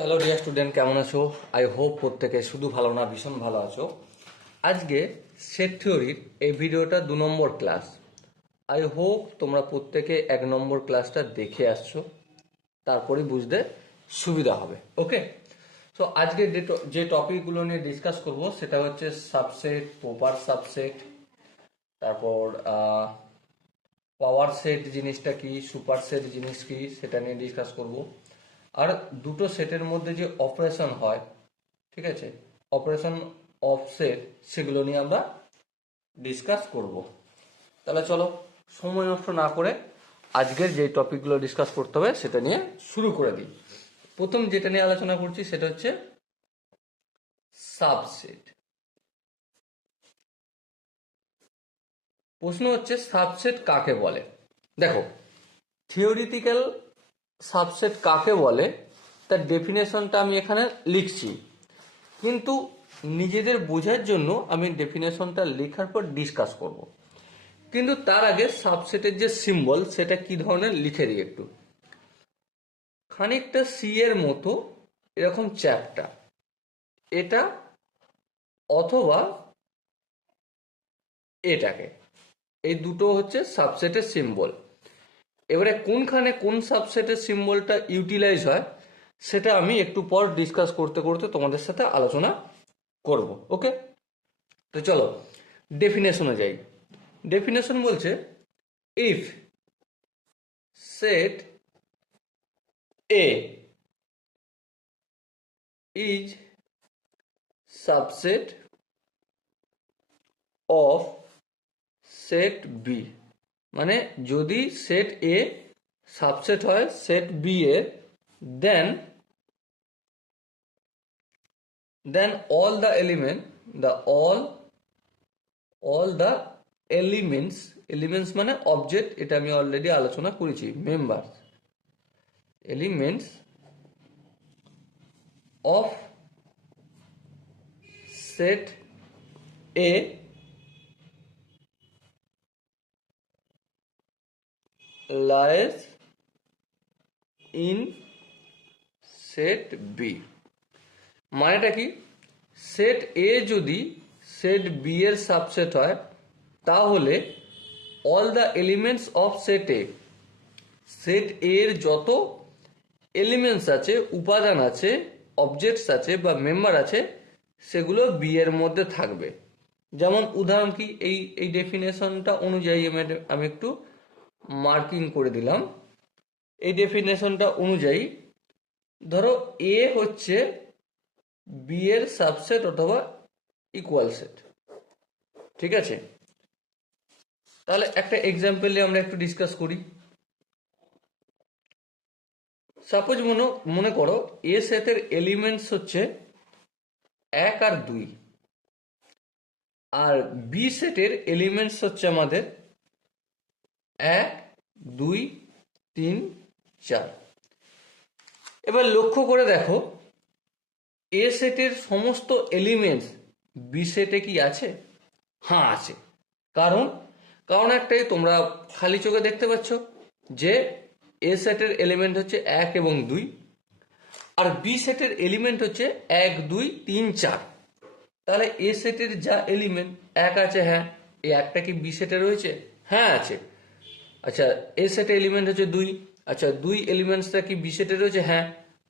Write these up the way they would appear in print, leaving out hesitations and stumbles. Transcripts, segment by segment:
Hello dear student, কেমন আছো? I hope প্রত্যেকে শুধু ভালো না, ভীষণ ভালো আছো। আজকে সেট থিওরির এই ভিডিওটা 2 নম্বর ক্লাস। আই হোপ তোমরা প্রত্যেকে 1 নম্বর ক্লাসটা দেখে আসছো, তারপরে বুঝতে সুবিধা হবে। ওকে, তো আজকে যে টপিকগুলো নিয়ে ডিসকাস করব সেটা হচ্ছে সাবসেট, প্রপার সাবসেট, তারপর পাওয়ার সেট জিনিসটা কি, সুপার সেট জিনিস কি, সেটা নিয়ে ডিসকাস করব। আর দুটো সেটের মধ্যে যে অপারেশন হয়, ঠিক আছে, অপারেশন অফ সেট, সেগুলো নিয়ে আমরা ডিসকাস করব। তাহলে চলো সময় নষ্ট না করে আজকের যে টপিকগুলো ডিসকাস করতে হবে সেটা নিয়ে শুরু করে দিই। প্রথম যেটা নিয়ে আলোচনা করছি সেটা হচ্ছে সাবসেট। প্রশ্ন হচ্ছে সাবসেট কাকে বলে। দেখো, থিওরিটিক্যাল সাবসেট কাকে বলে তার ডেফিনেশনটা আমি এখানে লিখছি, কিন্তু নিজেদের বোঝার জন্য আমি ডেফিনেশনটা লেখার পর ডিসকাস করব। কিন্তু তার আগে সাবসেটের যে সিম্বল সেটা কি ধরনের লিখে দিই একটু। খানিকটা সি এর মতো এরকম চ্যাপটা, এটা অথবা এটাকে, এই দুটো হচ্ছে সাবসেটের সিম্বল। এবারে কোনখানে কোন সাবসেটের সিম্বলটা ইউটিলাইজ হয় সেটা আমি একটু পর ডিসকাস করতে করতে তোমাদের সাথে আলোচনা করব। ওকে, তো চলো ডেফিনেশনে যাই। ডেফিনেশন বলছে, if set A is subset of set B, মানে যদি সেট এ সাবসেট হয় সেট বি এর, then all the element, the all the elements মানে অবজেক্ট, এটা আমি অলরেডি আলোচনা করেছি, member, elements of set A lies in set B. মানেটা কি, সেট এ যদি সেট বি এর সাবসেট হয় তাহলে all the elements of set A, set এর যত এলিমেন্টস আছে, উপাদান আছে, অবজেক্টস আছে বা মেম্বার আছে, সেগুলো বি এর মধ্যে থাকবে। যেমন উদাহরণ কি, এই ডেফিনেশনটা অনুযায়ী আমি একটু মার্কিং করে দিলাম। এই ডেফিনেশনটা অনুযায়ী ধরো এ হচ্ছে বি এর সাবসেট অথবা ইকুয়াল সেট, ঠিক আছে। তাহলে একটা এক্সাম্পল নিয়ে আমরা একটু ডিসকাস করি। সাপোজ মনে করো এ সেটের এলিমেন্টস হচ্ছে 1 আর 2, আর বি সেটের এলিমেন্টস হচ্ছে আমাদের 1, 2, 3, 4। এবার লক্ষ্য করে দেখো, এ সেটের সমস্ত এলিমেন্টস বি সেটে কি আছে? হ্যাঁ আছে। কারণ কারণ একটাই, তোমরা খালি চোখে দেখতে পাচ্ছ যে এ সেটের এলিমেন্ট হচ্ছে 1 এবং 2, আর বি সেটের এলিমেন্ট হচ্ছে 1, 2, 3, 4। তাহলে এ সেটের যা এলিমেন্ট 1 আছে, হ্যাঁ, এই একটা কি বি সেটে রয়েছে? হ্যাঁ আছে। আচ্ছা, এ সেটের এলিমেন্ট হচ্ছে 2, আচ্ছা 2 এলিমেন্টসটা কি বি সেটে রয়েছে? হ্যাঁ।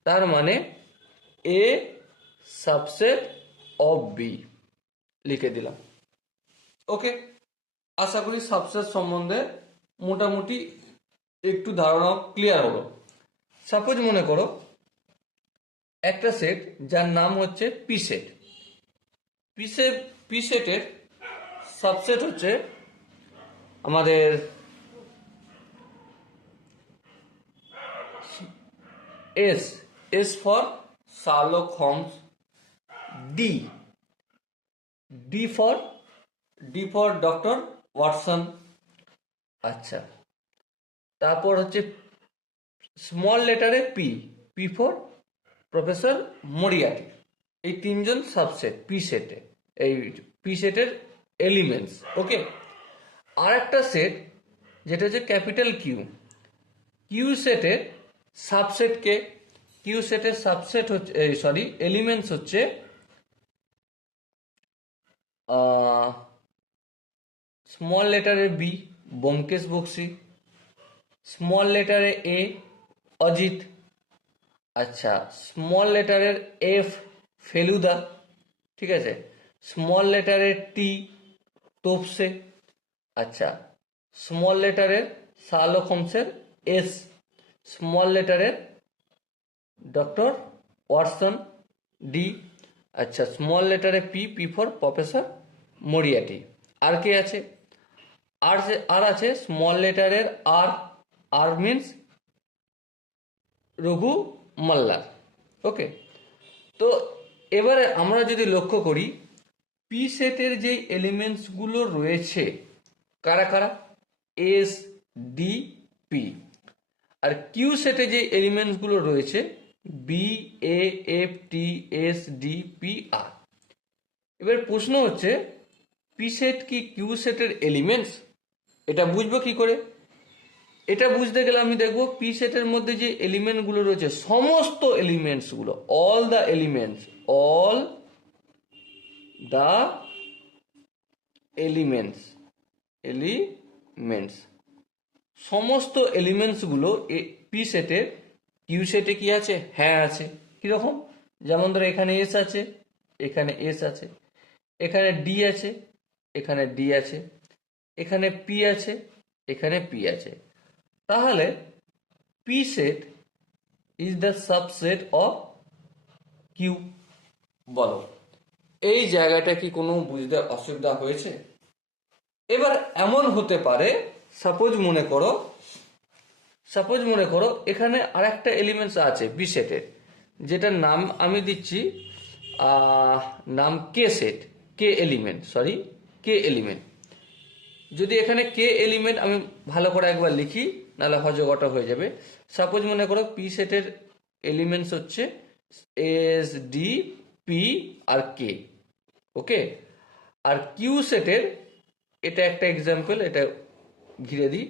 তার মানে এ সাবসেট অফ বি লিখে দিলাম। ওকে, আশা করি সাবসেট সম্বন্ধে মোটামুটি একটু ধারণা ক্লিয়ার হলো। সাপোজ মনে করো একটা সেট যার নাম হচ্ছে পি সেট। পি সেটের সাবসেট হচ্ছে আমাদের S, S for Sherlock Holmes, D, D for doctor Watson. আচ্ছা, তারপর হচ্ছে স্মল লেটারে P, P for professor Moriarty. এই তিনজন সাবসেট পি সেটে, এই পি সেটের এলিমেন্টস। ওকে, আর একটা সেট যেটা হচ্ছে ক্যাপিটাল কিউ, কিউ সেটের সাবসেটকে কিউ সেটের সাবসেট হচ্ছে, সরি, এলিমেন্টস হচ্ছে স্মল লেটারে বি ব্যোমকেশ বক্সী, স্মল লেটারে এ অজিত, আচ্ছা স্মল লেটারের এফ ফেলুদা, ঠিক আছে, স্মল লেটারের টি তোপসে, আচ্ছা স্মল লেটারের শার্লক হোমসের এস, স্মল লেটারের ডক্টর ওয়াটসন ডি, আচ্ছা স্মল লেটারে P, P for professor Moriarty. আর কে আছে? আর আছে স্মল লেটারের R, R means Raghu Mallar. Okay, তো এবারে আমরা যদি লক্ষ্য করি পি সেটের যে এলিমেন্টসগুলো রয়েছে কারা কারা, এস ডি পি, আর কিউ সেটে যে এলিমেন্টসগুলো রয়েছে B A F T S D P R. এবার প্রশ্ন হচ্ছে পি সেট কি কিউ সেটের এলিমেন্টস? এটা বুঝবো কি করে? এটা বুঝতে গেলে আমি দেখবো পি সেটের মধ্যে যে এলিমেন্টগুলো রয়েছে সমস্ত এলিমেন্টসগুলো, all the elements, all the elements, elements, সমস্ত এলিমেন্টসগুলো পি সেটের কিউ সেটে কি আছে? হ্যাঁ আছে। কিরকম? যেমন ধরো এখানে এস আছে, এখানে এস আছে, এখানে ডি আছে, এখানে ডি আছে, এখানে পি আছে, এখানে পি আছে। তাহলে P set is the subset of Q. বলো এই জায়গাটা কি কোনো বুঝতে অসুবিধা হয়েছে? এবার এমন হতে পারে সাপোজ মনে করো এখানে আরেকটা এলিমেন্টস আছে বি সেটের, যেটার নাম আমি দিচ্ছি নাম কে সেট, কে এলিমেন্ট, সরি কে এলিমেন্ট। যদি এখানে কে এলিমেন্ট আমি ভালো করে একবার লিখি, নাহলে হজগটা হয়ে যাবে। সাপোজ মনে করো পি সেটের এলিমেন্টস হচ্ছে এস ডি পি আর কে। ওকে, আর কিউ সেটের, এটা একটা এক্সাম্পল, এটা ঘিরে দিই,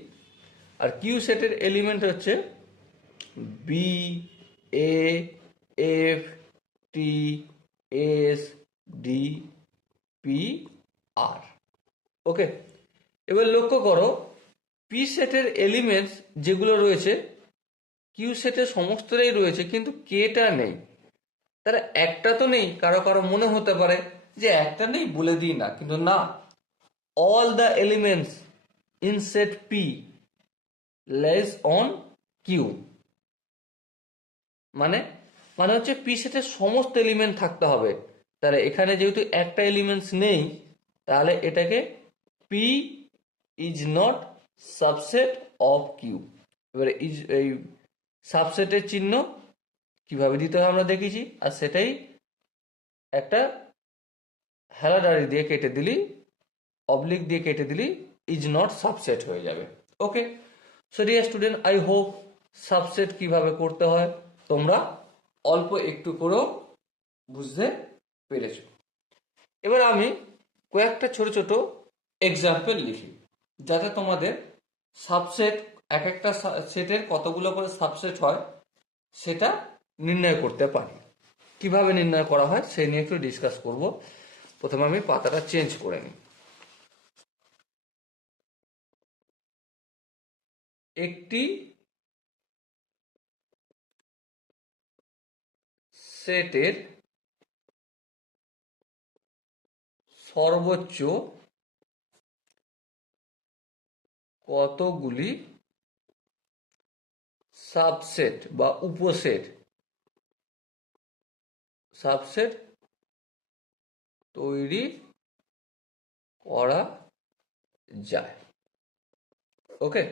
আর কিউ সেটের এলিমেন্ট হচ্ছে B A F T S D P R. Okay, এবার লক্ষ্য করো পি সেটের এলিমেন্টস যেগুলো রয়েছে কিউ সেটের সমস্তটাই রয়েছে, কিন্তু কেটা নেই। তারা একটা তো নেই, কারো কারো মনে হতে পারে যে একটা নেই বলে দিই না, কিন্তু না, all the elements in shed P lays on Q, মানে মানে হচ্ছে পি সেটের সমস্ত এলিমেন্ট থাকতে হবে। তাহলে এখানে যেহেতু একটা এলিমেন্টস নেই, তাহলে এটাকে P is not subset of Q. এবারে এই সাবসেটের চিহ্ন কিভাবে দিতে হয় আমরা দেখেছি, আর সেটাই একটা হেলাডারি দিয়ে কেটে দিলি, অবলিক দিয়ে কেটে দিলি, ইজ নট সাবসেট হয়ে যাবে। Okay, so dear student, I hope subset কিভাবে করতে হয় তোমরা অল্প একটু করেও বুঝতে পেরেছ। এবার আমি কয়েকটা ছোট ছোট এক্সাম্পল লিখি, যাতে তোমাদের সাবসেট, এক একটা সেটের কতগুলো করে সাবসেট হয় সেটা নির্ণয় করতে পারি। কিভাবে নির্ণয় করা হয় সেই নিয়ে একটু ডিসকাস করব। প্রথমে আমি পাতাটা চেঞ্জ করে নিই। একটি সেটের সর্বোচ্চ কতগুলি সাবসেট বা উপসেট তৈরি করা যায়। ওকে,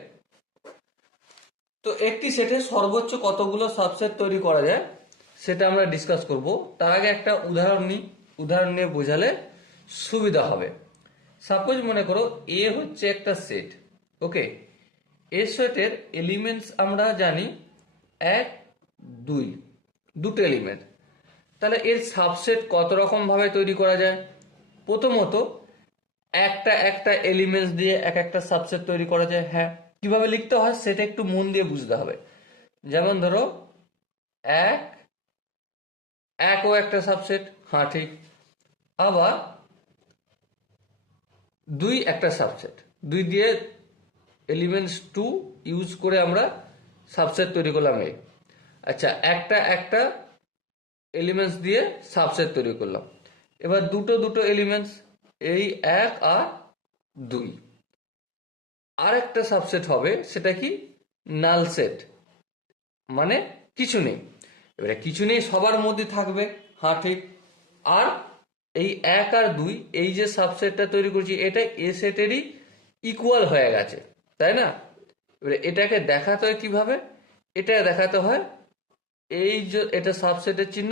তো একটি সেটে সর্বোচ্চ কতগুলো সাবসেট তৈরি করা যায় সেটা আমরা ডিসকাস করব। তার আগে একটা উদাহরণ নিয়ে বোঝালে সুবিধা হবে। সাপোজ মনে করো এ হচ্ছে একটা সেট। ওকে, এ সেটের এলিমেন্টস আমরা জানি এক দুই, দুটো এলিমেন্ট। তাহলে এর সাবসেট কত রকম ভাবে তৈরি করা যায়? প্রথমত একটা একটা এলিমেন্টস দিয়ে এক একটা সাবসেট তৈরি করা যায়। হ্যাঁ, কিভাবে লিখতে হয় সেটা একটু মন দিয়ে বুঝতে হবে। যেমন ধরো এক, একও একটা সাবসেট, হ্যাঁ ঠিক। আবার দুই একটা সাবসেট, দুই দিয়ে এলিমেন্টস টু ইউজ করে আমরা সাবসেট তৈরি করলাম এ। আচ্ছা, একটা একটা এলিমেন্টস দিয়ে সাবসেট তৈরি করলাম। এবার দুটো দুটো এলিমেন্টস, এই এক আর দুই, আর একটা সাবসেট হবে, সেটা কি? নাল সেট, মানে কিছু নেই। এবারে কিছু নেই সবার মধ্যে থাকবে, হ্যাঁ ঠিক। আর এই এক আর দুই, এই যে সাবসেটটা তৈরি করছি, এটা এ সেটেরই ইকুয়াল হয়ে গেছে, তাই না? এবারে এটাকে দেখাতে হয় কিভাবে? এটা দেখাতে হয় এই যে এটা সাবসেটের চিহ্ন,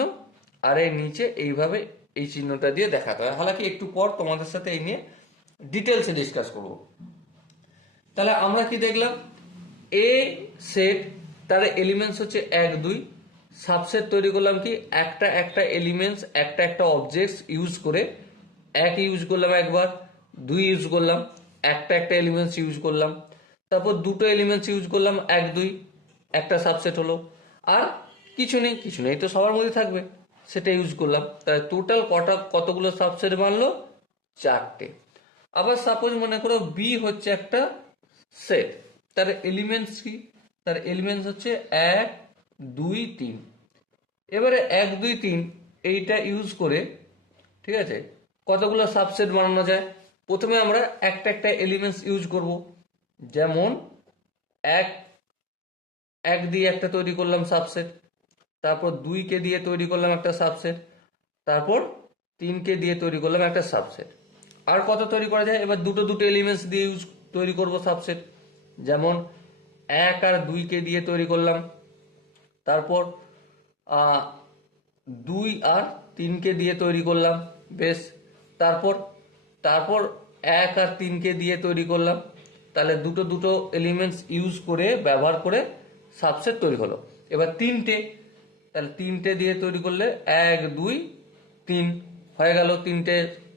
আর এই নিচে এইভাবে এই চিহ্নটা দিয়ে দেখাতে হয়। হালাকি একটু পর তোমাদের সাথে এই নিয়ে ডিটেলসে ডিসকাস করব। তাহলে আমরা কি দেখলাম? এ সেট, তার এলিমেন্টস হচ্ছে এক দুই, সাবসেট তৈরি করলাম কি? একটা একটা এলিমেন্টস, একটা একটা অবজেক্টস ইউজ করে, এক ইউজ করলাম একবার, দুই ইউজ করলাম, একটা একটা এলিমেন্টস ইউজ করলাম, তারপর দুটো এলিমেন্টস ইউজ করলাম, এক দুই, একটা সাবসেট হলো। আর কিছু নেই, কিছু নেই তো সবার মধ্যে থাকবে, সেটা ইউজ করলাম। তাহলে টোটাল কতগুলো সাবসেট বানলো? চারটে। আবার সাপোজ মনে করো বি হচ্ছে একটা সেট, তার এলিমেন্টস কি? তার এলিমেন্টস হচ্ছে এক দুই তিন। এবারে এক দুই তিন এইটা ইউজ করে, ঠিক আছে, কতগুলো সাবসেট বানানো যায়? প্রথমে আমরা একটা একটা এলিমেন্টস ইউজ করব। যেমন এক, এক দিয়ে একটা তৈরি করলাম সাবসেট, তারপর দুইকে দিয়ে তৈরি করলাম একটা সাবসেট, তারপর তিনকে দিয়ে তৈরি করলাম একটা সাবসেট। আর কত তৈরি করা যায়? এবার দুটো দুটো এলিমেন্টস দিয়ে তৈরি করব সাবসেট। যেমন এক আর দুইকে দিয়ে তৈরি করলাম, তারপর দুই আর তিনকে দিয়ে তৈরি করলাম, বেশ। তারপর তারপর এক আর তিনকে দিয়ে তৈরি করলাম, তাহলে দুটো দুটো এলিমেন্টস ইউজ করে, ব্যবহার করে সাবসেট তৈরি হলো। এবার তিনটে, তাহলে তিনটে দিয়ে তৈরি করলে এক দুই তিন হয়ে গেল, তিনটে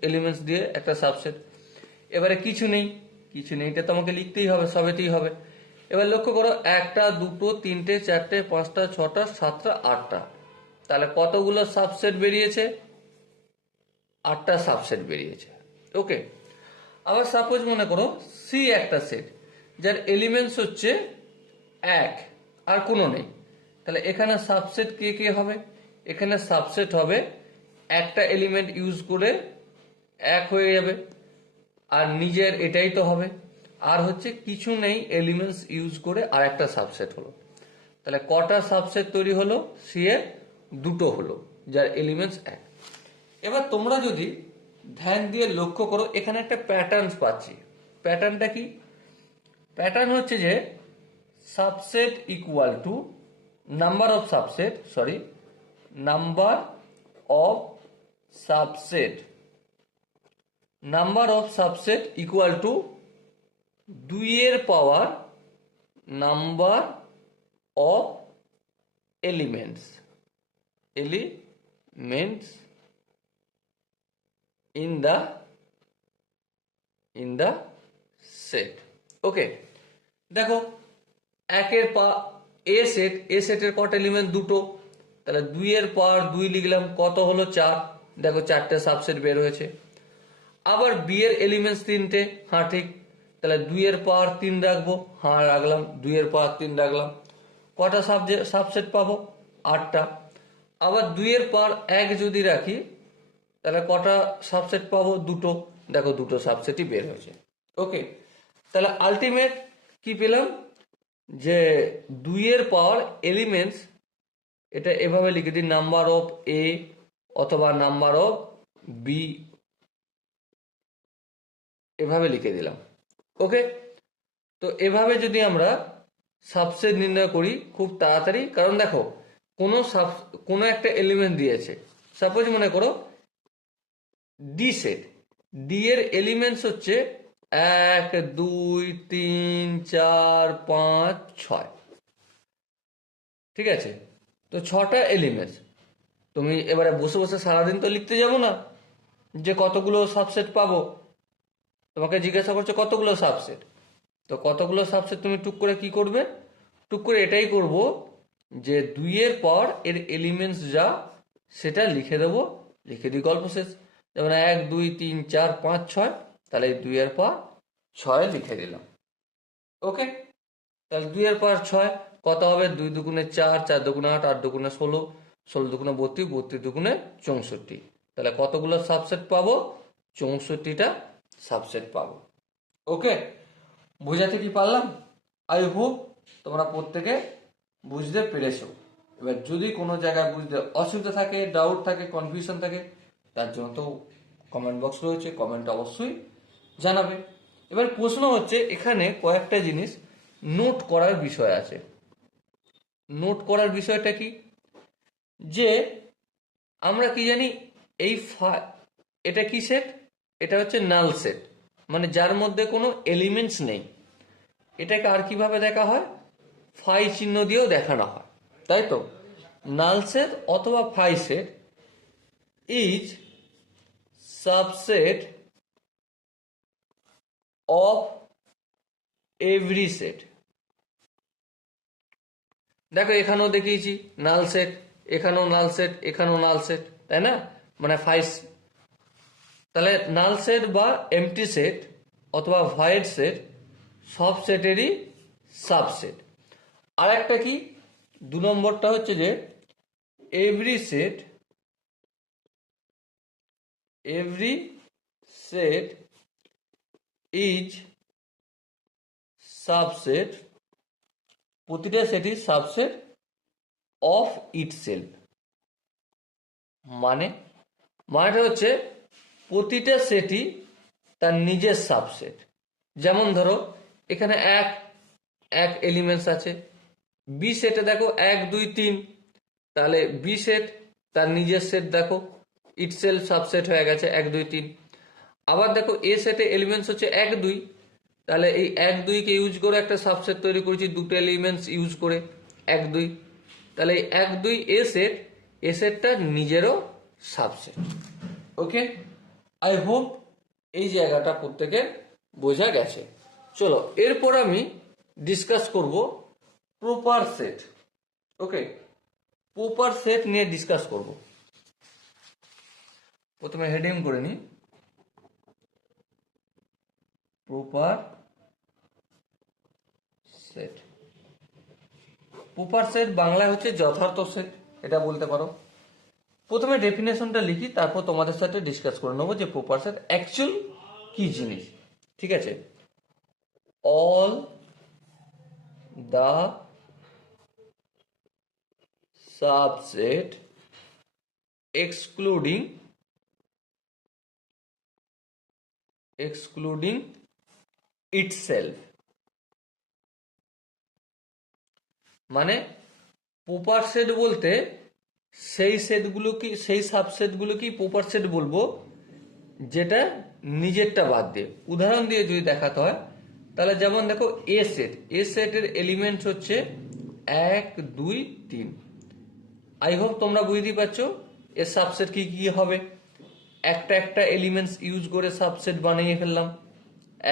এলিমেন্টস দিয়ে একটা সাবসেট। এবারে কিছু নেই, কিছু নেই, এটা তোমাকে লিখতেই হবে, সবেতেই হবে। এবার লক্ষ্য করো, একটা দুটো তিনটে চারটে পাঁচটা ছটা সাতটা আটটা, তাহলে কতগুলো সাবসেট বেরিয়েছে? আটটা সাবসেট বেরিয়েছে। ওকে। আবার সাপোজ মনে করো সি একটা সেট, যার এলিমেন্টস হচ্ছে এক আর কোনো নেই, তাহলে এখানে সাবসেট কে কে হবে? এখানে সাবসেট হবে একটা এলিমেন্ট ইউজ করে এক হয়ে যাবে, আর নিজের এটাই তো হবে। আর হচ্ছে কিছু নেই এলিমেন্টস ইউজ করে আর একটা সাবসেট হলো। তাহলে কটা সাবসেট তৈরি হলো? সি এর দুটো হলো, যার এলিমেন্টস এক। এবার তোমরা যদি ধ্যান দিয়ে লক্ষ্য করো, এখানে একটা প্যাটার্ন পাচ্ছি। প্যাটার্নটা কি? প্যাটার্ন হচ্ছে যে subset equal to number of subset, sorry, number of subset, number of subset equal to দুইয়ের power number of elements, elements in the set. Okay, দেখো একের পা এ সেট, এ সেটের কটা এলিমেন্ট? দুটো, তাহলে দুইয়ের পাওয়ার দুই লিখলাম, কত হলো? চার। দেখো চারটে সাবসেট বের হয়েছে। আবার বি এর এলিমেন্টস তিনটে, হ্যাঁ ঠিক, তাহলে দুইয়ের পাওয়ার তিন রাখবো, হ্যাঁ রাখলাম, দুইয়ের পাওয়ার তিন রাখলাম। কটা সাবসেট পাবো? আটটা। আবার দুইয়ের পাওয়ার এক যদি রাখি, তাহলে কটা সাবসেট পাবো? দুটো। দেখো দুটো সাবসেটই বের হয়েছে। ওকে, তাহলে আলটিমেট কি পেলাম? যে দুইয়ের পাওয়ার এলিমেন্টস, এটা এভাবে লিখে দিই, নাম্বার অফ এ অথবা নাম্বার অফ বি, এভাবে লিখে দিলাম। ওকে, তো এভাবে যদি আমরা সাবসেট নির্ণয় করি খুব তাড়াতাড়ি, কারণ দেখো কোনো একটা এলিমেন্ট দিয়েছে, সাপোজ মনে করো ডি সেট, ডি এর এলিমেন্টস হচ্ছে এক দুই তিন চার পাঁচ ছয়, ঠিক আছে? তো ছটা এলিমেন্টস, তুমি এবারে বসে বসে সারাদিন তো লিখতে যাবো না যে কতগুলো সাবসেট পাবো, তোমাকে জিজ্ঞাসা করছে কতগুলো সাবসেট। তো কতগুলো সাবসেট তুমি টুক করে কি করবে? টুক করে এটাই করব যে 2-এর পর এর এলিমেন্টস যা সেটা লিখে দেবো, লিখে দিই, গল্প শেষ। যেমন 1 2 3 4 5 6, তাহলে এই 2-এর পর 6 লিখে দিলাম। ওকে, তাহলে 2-এর পর 6 কত হবে? 2 দুগুণে 4, 4 দুগুণে 8, 8 দুগুণে 16, 16 দুগুণে 32, 32 দুগুণে 64। তাহলে কতগুলো সাবসেট পাবো? 64টা সাবসেট পাবো। ওকে, বোঝাতে কি পারলাম? আই হোপ তোমরা প্রত্যেকে বুঝতে পেরেছো। এবার যদি কোনো জায়গায় বুঝতে অসুবিধা থাকে, ডাউট থাকে, কনফিউশন থাকে, তার জন্য তো কমেন্ট বক্স রয়েছে, কমেন্ট অবশ্যই জানাবে। এবার প্রশ্ন হচ্ছে, এখানে কয়েকটা জিনিস নোট করার বিষয় আছে। নোট করার বিষয়টা কি, যে আমরা কি জানি এই এটা কি সেট? এটা হচ্ছে নাল সেট, মানে যার মধ্যে কোনো এলিমেন্টস নেই। এটাকে আর কিভাবে দেখা হয়? ফাই চিহ্ন দিয়েও দেখানো হয়, তাই তো? নাল সেট অথবা phi set is subset of every set. দেখো এখানেও দেখিয়েছি নাল সেট, এখানেও নাল সেট, এখানেও নাল সেট, তাই না? মানে ফাই, তাহলে নাল সেট বা এমটি সেট অথবা ভয়েড সেট সব সেটেরই সাবসেট। আর একটা কি, 2 নম্বরটা হচ্ছে যে এভরি সেট ইজ সাবসেট, প্রতিটা সেটই সাবসেট অফ ইটসেলফ। মানেটা হচ্ছে প্রতিটা সেটই তার নিজের সাবসেট। যেমন ধরো এখানে এক এলিমেন্টস আছে, বি সেটে দেখো 1 2 3, তাহলে বি সেট তার নিজের সেট দেখো ইটসেলফ সাবসেট হয়ে গেছে 1 2 3। আবার দেখো এ সেটে এলিমেন্টস হচ্ছে 1 2, তাহলে এই 1 2 কে ইউজ করে একটা সাবসেট তৈরি করেছি, দুটো এলিমেন্টস ইউজ করে 1 2, তাহলে এই 1 2 এ সেটটা নিজেরও সাবসেট। ওকে, আই হোপ এই জায়গাটা প্রত্যেকের বোঝা গেছে। চলো এরপর আমি ডিসকাস করব প্রপার সেট। ওকে, প্রপার সেট নিয়ে ডিসকাস করব। প্রথমে হেডিং করে নিই, প্রপার সেট। প্রপার সেট বাংলায় হচ্ছে যথার্থ সেট, এটা বলতে পারো। প্রথমে ডেফিনেশনটা লিখি, তারপর তোমাদের সাথে ডিসকাস করে নেবো যে প্রপার সেট অ্যাকচুয়াল কি জিনিস। ঠিক আছে, all the subset excluding itself, মানে প্রপার সেট বলতে সেই সেটগুলো কি, সেই সাবসেটগুলো কি প্রপার সেট বলবো যেটা নিজেরটা বাদ দিয়ে। উদাহরণ দিয়ে যদি দেখাতে হয়, তাহলে যেমন দেখো এ সেটের এলিমেন্ট হচ্ছে 1 2 3। আই হোপ তোমরা বুঝতেই পারছো এর সাবসেট কি কি হবে। একটা এলিমেন্টস ইউজ করে সাবসেট বানিয়ে ফেললাম,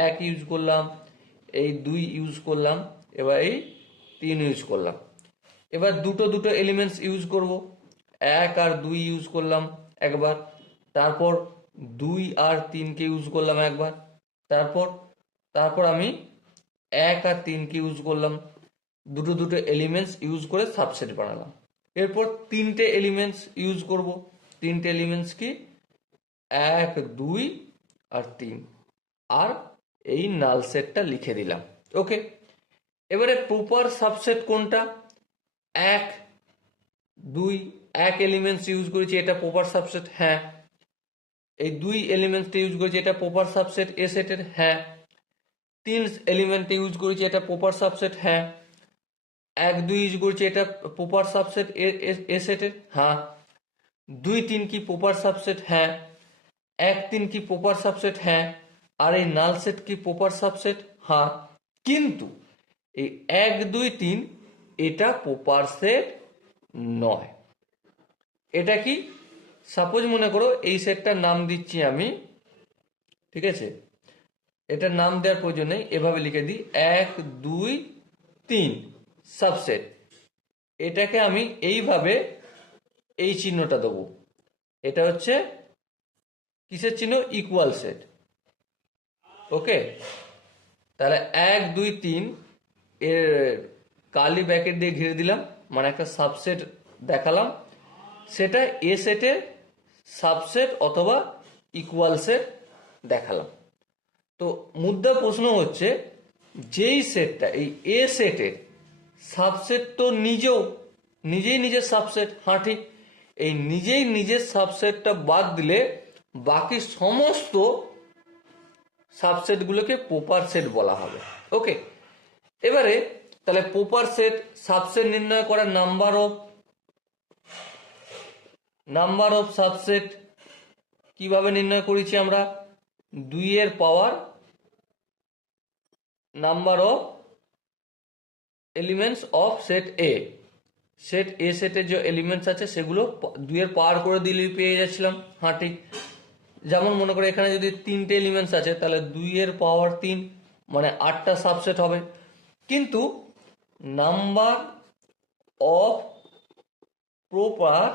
1 ইউজ করলাম, এই 2 ইউজ করলাম, এবার এই 3 ইউজ করলাম। এবার দুটো এলিমেন্টস ইউজ করব, 1 আর 2 ইউজ করলাম একবার, তারপর 2 আর 3কে ইউজ করলাম একবার, তারপর আমি 1 আর 3কে ইউজ করলাম, দুটো এলিমেন্টস ইউজ করে সাবসেট বানালাম। এরপর 3টে এলিমেন্টস ইউজ করব, 3টে এলিমেন্টস কি, 1 2 আর 3, আর এই নাল সেটটা লিখে দিলাম। ওকে, এবারে প্রপার সাবসেট কোনটা? 1 2, 1 এলিমেন্টস ইউজ করেছি, এটা প্রপার সাবসেট, হ্যাঁ। এই 2 এলিমেন্টসটা ইউজ করেছি, এটা প্রপার সাবসেট এ সেটের, হ্যাঁ। 3 এলিমেন্ট ইউজ করেছি, এটা প্রপার সাবসেট, হ্যাঁ। 1 2 ইউজ করেছি, এটা প্রপার সাবসেট এ সেটের, হ্যাঁ। 2 3 কি প্রপার সাবসেট? হ্যাঁ। 1 3 কি প্রপার সাবসেট? হ্যাঁ। আর এই নাল সেট কি প্রপার সাবসেট? হ্যাঁ। কিন্তু এই 1 2 3 এটা প্রপার সেট নয়। এটা কি? সাপোজ মনে করো এই সেটটার নাম দিচ্ছি আমি, ঠিক আছে? এটার নাম দেওয়ার প্রয়োজন নেই, এভাবে লিখে দিই 1 2 3 সাবসেট। এটাকে আমি এইভাবে এই চিহ্নটা দেবো। এটা হচ্ছে কিসের চিহ্ন? Equal set. ওকে, তাহলে 1 2 3 এর কার্লি ব্র্যাকেট দিয়ে ঘিরে দিলাম, মানে একটা সাবসেট দেখালাম। সেটা এ সেটের সাবসেট অথবা ইকুয়াল সেট দেখালাম। তো মুদ্রা প্রশ্ন হচ্ছে, যেই সেটটা এই এ সেটের সাবসেট তো নিজেই নিজের সাবসেট, হ্যাঁ ঠিক, এই নিজেই নিজের সাবসেটটা বাদ দিলে বাকি সমস্ত সাবসেটগুলোকে প্রপার সেট বলা হবে। ওকে, এবারে তাহলে প্রপার সেট সাবসেট নির্ণয় করার নাম্বার অফ সাবসেট কিভাবে নির্ণয় করেছি আমরা? 2 এর power number of elements of set A. সেটের যে এলিমেন্টস আছে সেগুলো 2 এর পাওয়ার করে দিলেই পেয়ে যাচ্ছিলাম, হ্যাঁ ঠিক। যেমন মনে করে এখানে যদি 3টে এলিমেন্টস আছে, তাহলে 2 এর পাওয়ার 3, মানে 8টা সাবসেট হবে। কিন্তু নাম্বার অফ প্রপার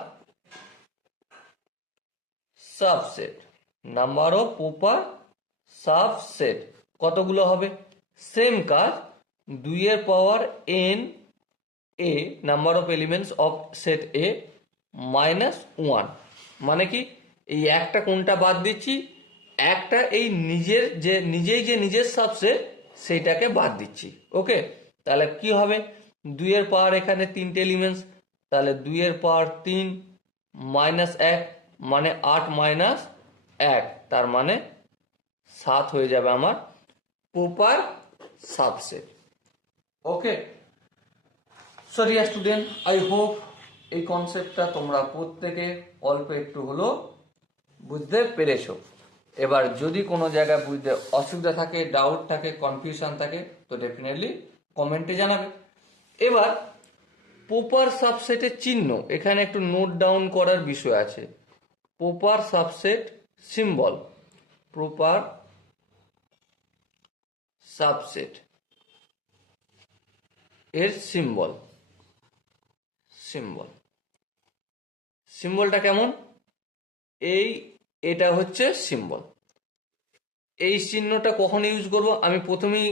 সাবসেট কতগুলো হবে? সেম কাজ, 2 এর পাওয়ার n a number of elements of set a -1। মানে কি, এই একটা কোনটা বাদ দিচ্ছি? একটা এই নিজেই যে নিজের সাবসেট সেইটাকে বাদ দিচ্ছি। ওকে, তাহলে কি হবে? 2 এর পাওয়ার এখানে 3টে এলিমেন্টস, তাহলে 2 এর পাওয়ার 3 -1 মানে 8 -1, তার মানে 7 হয়ে যাবে আমার proper subset. Okay, so dear student, I hope এই কনসেপ্টটা তোমরা প্রত্যেকে অল্প একটু হলেও বুঝতে পেরেছো। এবার যদি কোনো জায়গায় বুঝতে অসুবিধা থাকে, ডাউট থাকে, কনফিউশন থাকে, তো ডেফিনেটলি কমেন্টে জানাবে। এবার প্রপার সাবসেটের চিহ্ন এখানে একটু নোট ডাউন করার বিষয় আছে। Proper subset symbol, proper subset এর সিম্বলটা কেমন? এটা হচ্ছে সিম্বল। এই চিহ্নটা কখন ইউজ করব? আমি প্রথমেই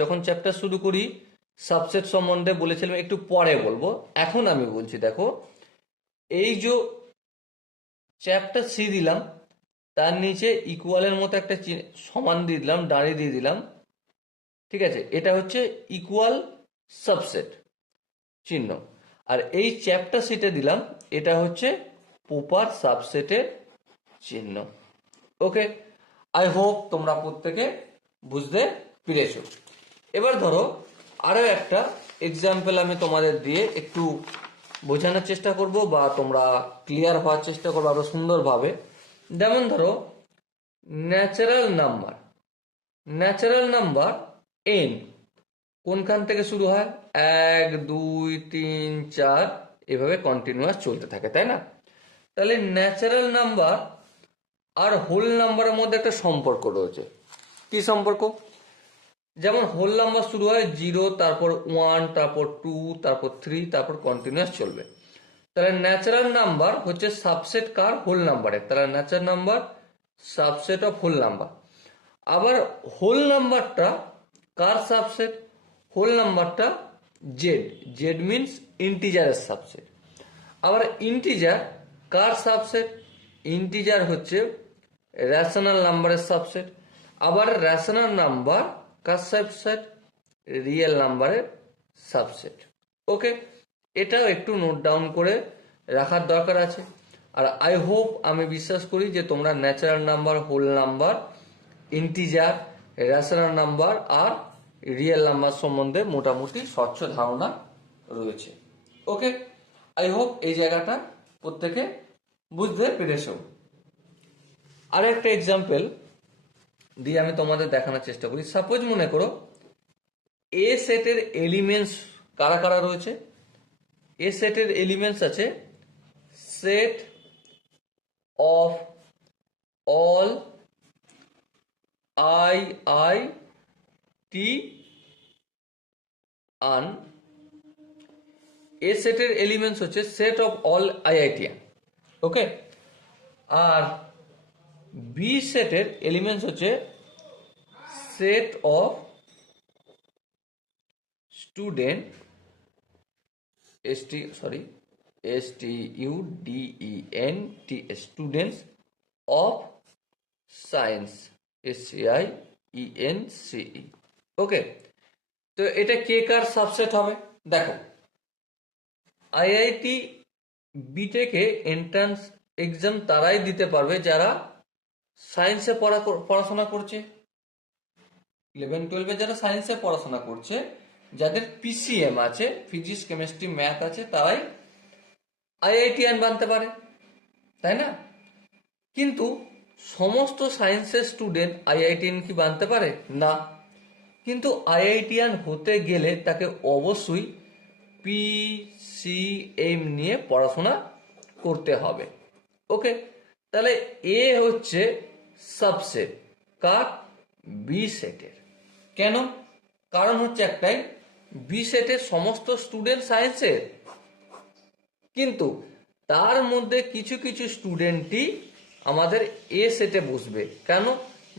যখন চ্যাপ্টার শুরু করি সাবসেট সম্বন্ধে বলেছিলাম, একটু পরে বলবো, এখন আমি বলছি। দেখো, এই যে চ্যাপ্টার সি দিলাম, তার নিচে ইকুয়ালের মতো একটা সমান দিয়ে দিলাম, দাঁড়িয়ে দিয়ে দিলাম, ঠিক আছে? এটা হচ্ছে ইকুয়াল সাবসেট চিহ্ন। আর এই চ্যাপ্টার সিটে দিলাম, এটা হচ্ছে প্রপার সাবসেটের চিহ্ন। ওকে, আই হোপ তোমরা প্রত্যেকে বুঝতে পেরেছো। এবার ধরো আরো একটা এক্সাম্পল আমি তোমাদের দিয়ে একটু বোঝানোর চেষ্টা করব, বা তোমরা ক্লিয়ার হওয়ার চেষ্টা করবো আরো সুন্দরভাবে। যেমন ধরো ন্যাচারাল নাম্বার n কোনখান থেকে শুরু হয়? 1 2 3 4 এভাবে কন্টিনিউয়াস চলতে থাকে, তাই না? তাহলে ন্যাচারাল নাম্বার আর হোল নাম্বারের মধ্যে একটা সম্পর্ক রয়েছে। কি সম্পর্ক? যেমন হোল নাম্বার শুরু হয় 0, তারপর 1, তারপর 2, তারপর 3, তারপর কন্টিনিউয়াস চলবে। তাহলে ন্যাচারাল নাম্বার হচ্ছে সাবসেট কার? হোল নাম্বারের। তাহলে natural number subset of whole number. আবার হোল নাম্বারটা কার সাবসেট? হোল নাম্বারটা জেড মিনস ইন্টিজারের সাবসেট। আবার ইন্টিজার কার সাবসেট? ইন্টিজার হচ্ছে রেশনাল নাম্বারের সাবসেট। আবার রেশনাল নাম্বার কার সাবসেট? রিয়েল নাম্বারের সাবসেট। ওকে, এটাও একটু নোট ডাউন করে রাখার দরকার আছে। আর আই হোপ, আমি বিশ্বাস করি যে তোমরা natural number, whole number, integer, rational number আর রিয়েল নাম্বার সম্বন্ধে মোটামুটি স্বচ্ছ ধারণা রয়েছে। ওকে, আই হোপ এই জায়গাটা প্রত্যেকে বুঝতে পেরেছো। আর একটা এক্সাম্পল দিয়ে আমি তোমাদের দেখানোর চেষ্টা করি। সাপোজ মনে করো এ সেটের এলিমেন্টস কারা কারা রয়েছে? এ সেটের এলিমেন্টস আছে set of all i t A সেটের এলিমেন্টস হচ্ছে set of all IITian, okay. আর বি সেটের এলিমেন্টস হচ্ছে set of student students of science SCIENCE, okay. তো এটা কে কার সাবসেট হবে? দেখো, আইআইটি বিটেকে এন্ট্রান্স এক্সাম তারাই দিতে পারবে যারা সায়েন্সে পড়াশোনা করছে, 11-12 যারা সায়েন্সে পড়াশোনা করছে, যাদের পিসিএম আছে, ফিজিক্স কেমিস্ট্রি ম্যাথ আছে, তারাই আইআইটিয়ান বানতে পারে, তাই না? কিন্তু সমস্ত সায়েন্সের স্টুডেন্ট আইআইটিয়ান কি বানতে পারে? না। কিন্তু আইআইটিয়ান হতে গেলে তাকে অবশ্যই পিসিএম নিয়ে পড়াশোনা করতে হবে, ওকে। তাহলে এ হচ্ছে সাবসেট কার? বি সেটের। কেন? কারণ হচ্ছে একটাই, বি সেটের সমস্ত স্টুডেন্ট সায়েন্সের, কিন্তু তার মধ্যে কিছু কিছু স্টুডেন্টই আমাদের এ সেটে বসবে। কেন?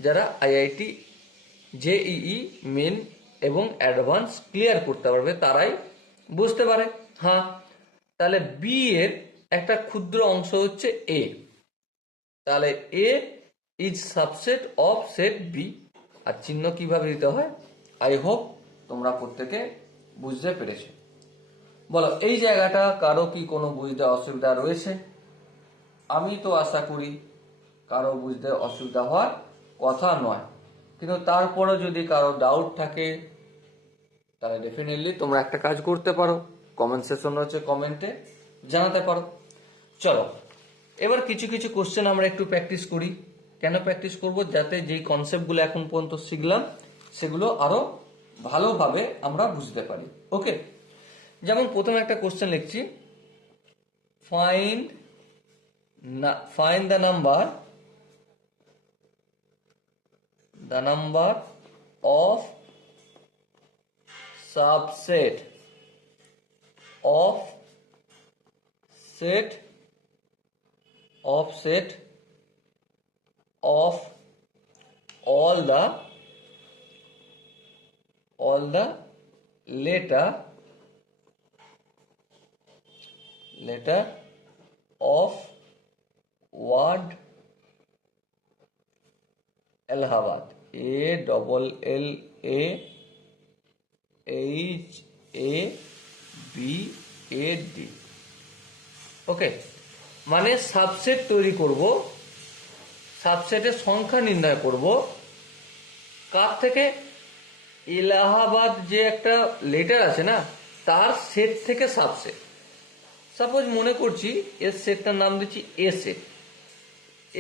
যারা আইআইটি জেইই মেন এবং অ্যাডভান্স ক্লিয়ার করতে পারবে তারাই বুঝতে পারে। হ্যাঁ, তাহলে বি এর একটা ক্ষুদ্র অংশ হচ্ছে এ, তাহলে A is subset of set B. আর চিহ্ন কিভাবে দিতে হয় আই হোপ তোমরা প্রত্যেকে বুঝতে পেরেছো। বলো, এই জায়গাটা কারো কি কোনো বুঝতে অসুবিধা রয়েছে? আমি তো আশা করি কারো বুঝতে অসুবিধা হওয়ার কথা নয়, কিন্তু তারপরে যদি কারো ডাউট থাকে তাহলে ডেফিনেটলি তোমরা একটা কাজ করতে পারো, কমেন্ট সেকশন হচ্ছে, কমেন্টে জানাতে পারো। চলো, এবার কিছু কিছু কোশ্চেন আমরা একটু প্র্যাকটিস করি। কেন প্র্যাকটিস করব? যাতে যেই কনসেপ্টগুলো এখন পর্যন্ত শিখলাম সেগুলো আরো ভালোভাবে আমরা বুঝতে পারি, ওকে। যেমন প্রথমে একটা কোশ্চেন লিখছি, find the number of subset of set of all the letter of word Allahabad, ALLAHABAD, ওকে। মানে সাবসেট তৈরি করব, সাবসেটের সংখ্যা নির্ণয় করব কার থেকে? এলাহাবাদ যে একটা লেটার আছে না, তার সেট থেকে সাবসেট। সাপোজ মনে করছি এর সেটটার নাম দিচ্ছি এ সেট।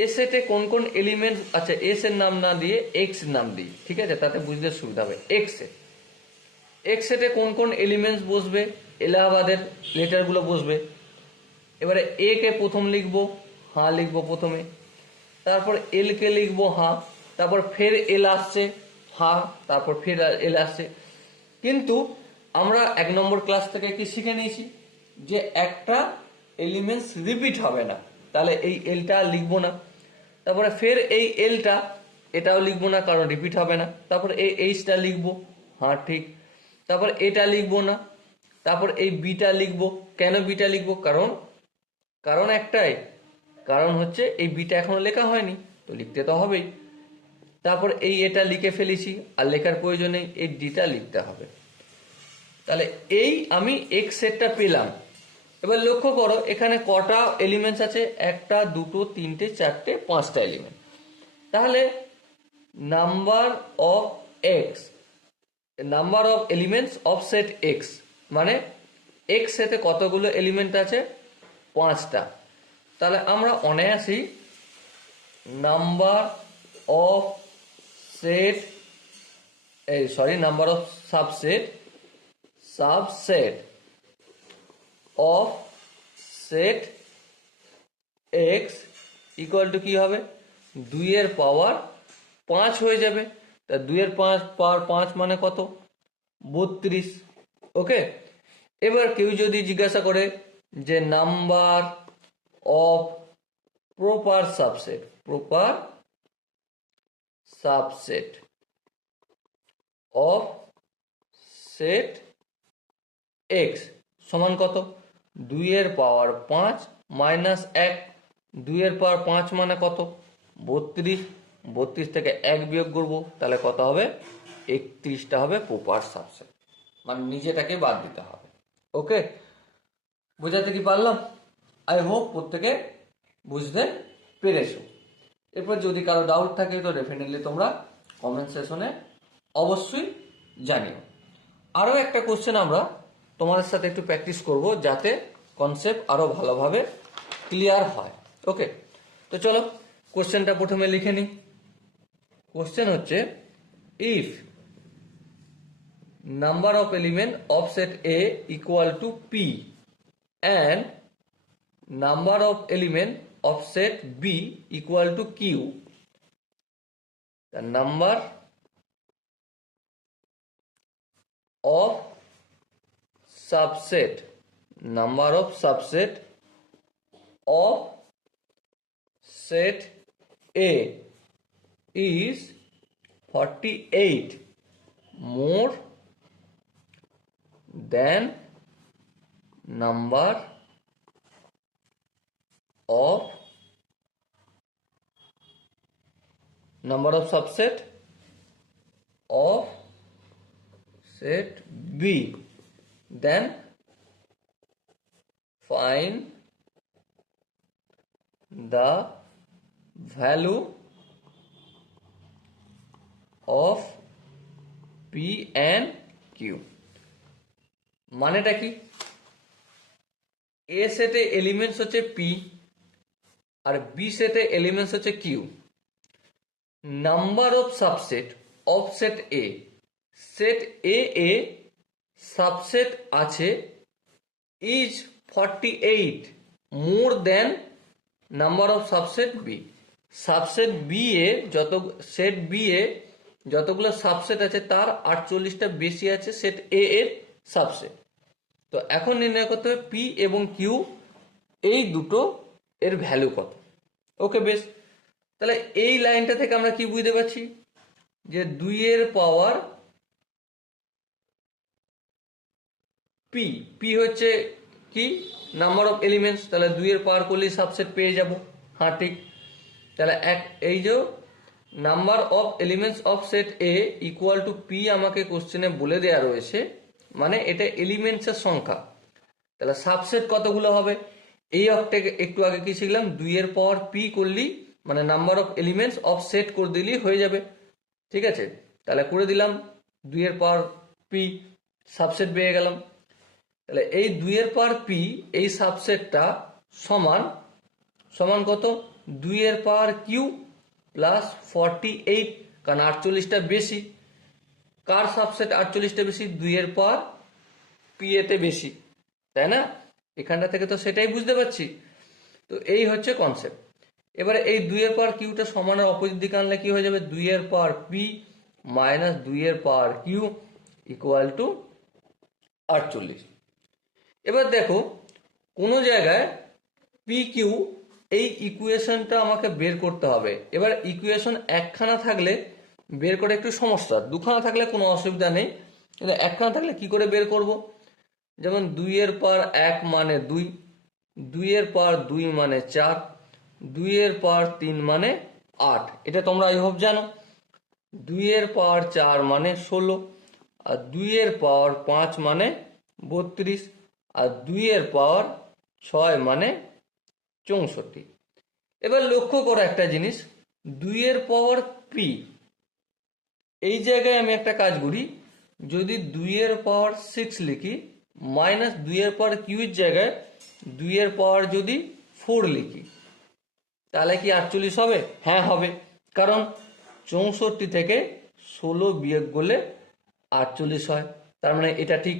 এ সেটে কোন কোন এলিমেন্ট, আচ্ছা এস এর নাম না দিয়ে এক্স নাম দিই, ঠিক আছে, তাতে বুঝতে সুবিধা হবে। এক্স সেটে কোন কোন এলিমেন্টস বসবে? এলাহাবাদের লেটারগুলো বসবে। এবারে এ কে প্রথম লিখবো, হ্যাঁ লিখবো প্রথমে, তারপর এল কে লিখবো, হ্যাঁ, তারপর ফের এল আসছে, হ্যাঁ, তারপর ফের এল আসছে। কিন্তু আমরা 1 নম্বর ক্লাস থেকে কি শিখে নিয়েছি যে একটা এলিমেন্টস রিপিট হবে না, তাহলে এই এলটা লিখবো না। তারপরে ফের এই এলটা, এটাও লিখবো না কারণ রিপিট হবে না। তারপর এই এইচটা লিখবো, হ্যাঁ ঠিক। তারপর এটা লিখবো না। তারপর এই বিটা লিখবো। কেন বিটা লিখবো? কারণ একটাই, কারণ হচ্ছে এই বিটা এখনো লেখা হয়নি, তো লিখতে তো হবেই। তারপর এই এটা লিখে ফেলেছি, আর লেখার প্রয়োজন নেই, এই ডিটা লিখতে হবে। তাহলে এই আমি এক্স সেটটা পেলাম। এবার লক্ষ্য করো এখানে কটা এলিমেন্টস আছে? 1 2 3 4 5টা এলিমেন্ট। তাহলে number of elements of set x, মানে এক্স সেটে কতগুলো এলিমেন্ট আছে? 5টা। তাহলে আমরা অনায়াসেই number of subset of set x equal to কি হবে? 2 এর পাওয়ার 5 হয়ে যাবে। তা 2 এর পাওয়ার 5 মানে কত? 32, ওকে। এবার কেউ যদি জিজ্ঞাসা করে যে number of proper subset of set x সমান কত, 2^5 মাইনাস 1, 2^5 মানে কত, 32, 32 থেকে 1 বিয়োগ করবো তাহলে কত হবে, 31টা হবে প্রপার সাবসেট, মানে নিজেটাকে বাদ দিতে হবে। ওকে, বোঝাতে কি পারলাম? আই হোপ প্রত্যেকে বুঝতে পেরেছো। এরপর যদি কারো ডাউট থাকে তো ডেফিনেটলি তোমরা কমেন্ট সেকশনে অবশ্যই জানিও। আরও একটা কোশ্চেন আমরা তোমাদের সাথে একটু প্র্যাকটিস করব যাতে কনসেপ্ট আরও ভালোভাবে ক্লিয়ার হয়। ওকে, তো চলো কোশ্চেনটা প্রথমে লিখে নিই। কোশ্চেন হচ্ছে, if number of element of set A equal two P and number of element of set B equal to Q, the number of subset of set A is 48 more than number of subset of set B, then find the value of P and Q। মানেটা কি, এ সেটে elements হচ্ছে P আর B সেটে elements হচ্ছে Q. Number of subset of set A, set A subset আছে is 48 more than number of subset B. Subset B এ set B এ যতগুলো সাবসেট আছে তার 48টা বেশি আছে সেট এ এর সাবসেট। তো এখন নির্ণয় করতে হবে পি এবং কিউ এই দুটো এর ভ্যালু কত। ওকে, বেশ, তাহলে এই লাইনটা থেকে আমরা কি বুঝতে পারছি যে 2^পাওয়ার পি, পি হচ্ছে কি নাম্বার অফ এলিমেন্টস, তাহলে 2^পাওয়ার করলেই সাবসেট পেয়ে যাব। হ্যাঁ ঠিক, তাহলে এই যে number of elements of set A equal two P আমাকে কোশ্চেনে বলে দেওয়া রয়েছে, মানে এটা এলিমেন্টসের সংখ্যা। তাহলে সাবসেট কতগুলো হবে, এই অক্ষটাকে একটু আগে কি শিখলাম, 2^পাওয়ার পি করলেই মানে number of elements of set করে দিলেই হয়ে যাবে। ঠিক আছে, তাহলে করে দিলাম 2^পাওয়ার পি, সাবসেট পেয়ে গেলাম। তাহলে এই 2^পাওয়ার পি এই সাবসেটটা সমান সমান কত, 2^পাওয়ার কিউ প্লাস 48, কারণ 48টা বেশি। কার সাবসেট 48টা বেশি, 2^পাওয়ার পি এতে বেশি, তাই না? এখানটা থেকে তো সেটাই বুঝতে পারছি। তো এই হচ্ছে কনসেপ্ট। এবারে এই 2^পাওয়ার কিউটা সমানের অপোজিট দিকে আনলে কি হয়ে যাবে, 2^পাওয়ার পি মাইনাস 2^পাওয়ার কিউ ইকুয়াল টু 48। এবার দেখো কোনো জায়গায় পি কিউ এই ইকুয়েশনটা আমাকে বের করতে হবে। এবার ইকুয়েশন একখানা থাকলে বের করে একটু সমস্যা, দুখানা থাকলে কোনো অসুবিধা নেই, কিন্তু একখানা থাকলে কি করে বের করব। যেমন 2^পাওয়ার 1 মানে 2, 2^পাওয়ার 2 মানে 4, 2^পাওয়ার 3 মানে 8, এটা তোমরা আই হোপ জানো। 2^পাওয়ার 4 মানে 16, আর 2^পাওয়ার 5 মানে 32, আর 2^পাওয়ার 6 মানে 64। এবার লক্ষ্য করো একটা জিনিস, 2^পাওয়ার পি এই জায়গায় আমি একটা কাজ করি, যদি 2^পাওয়ার 6 লিখি মাইনাস 2^পাওয়ার কিউ এর জায়গায় 2^পাওয়ার যদি 4 লিখি তাহলে কি 48 হবে? হ্যাঁ হবে, কারণ 64 থেকে 16 বিয়োগ করলে 48 হয়। তার মানে এটা ঠিক।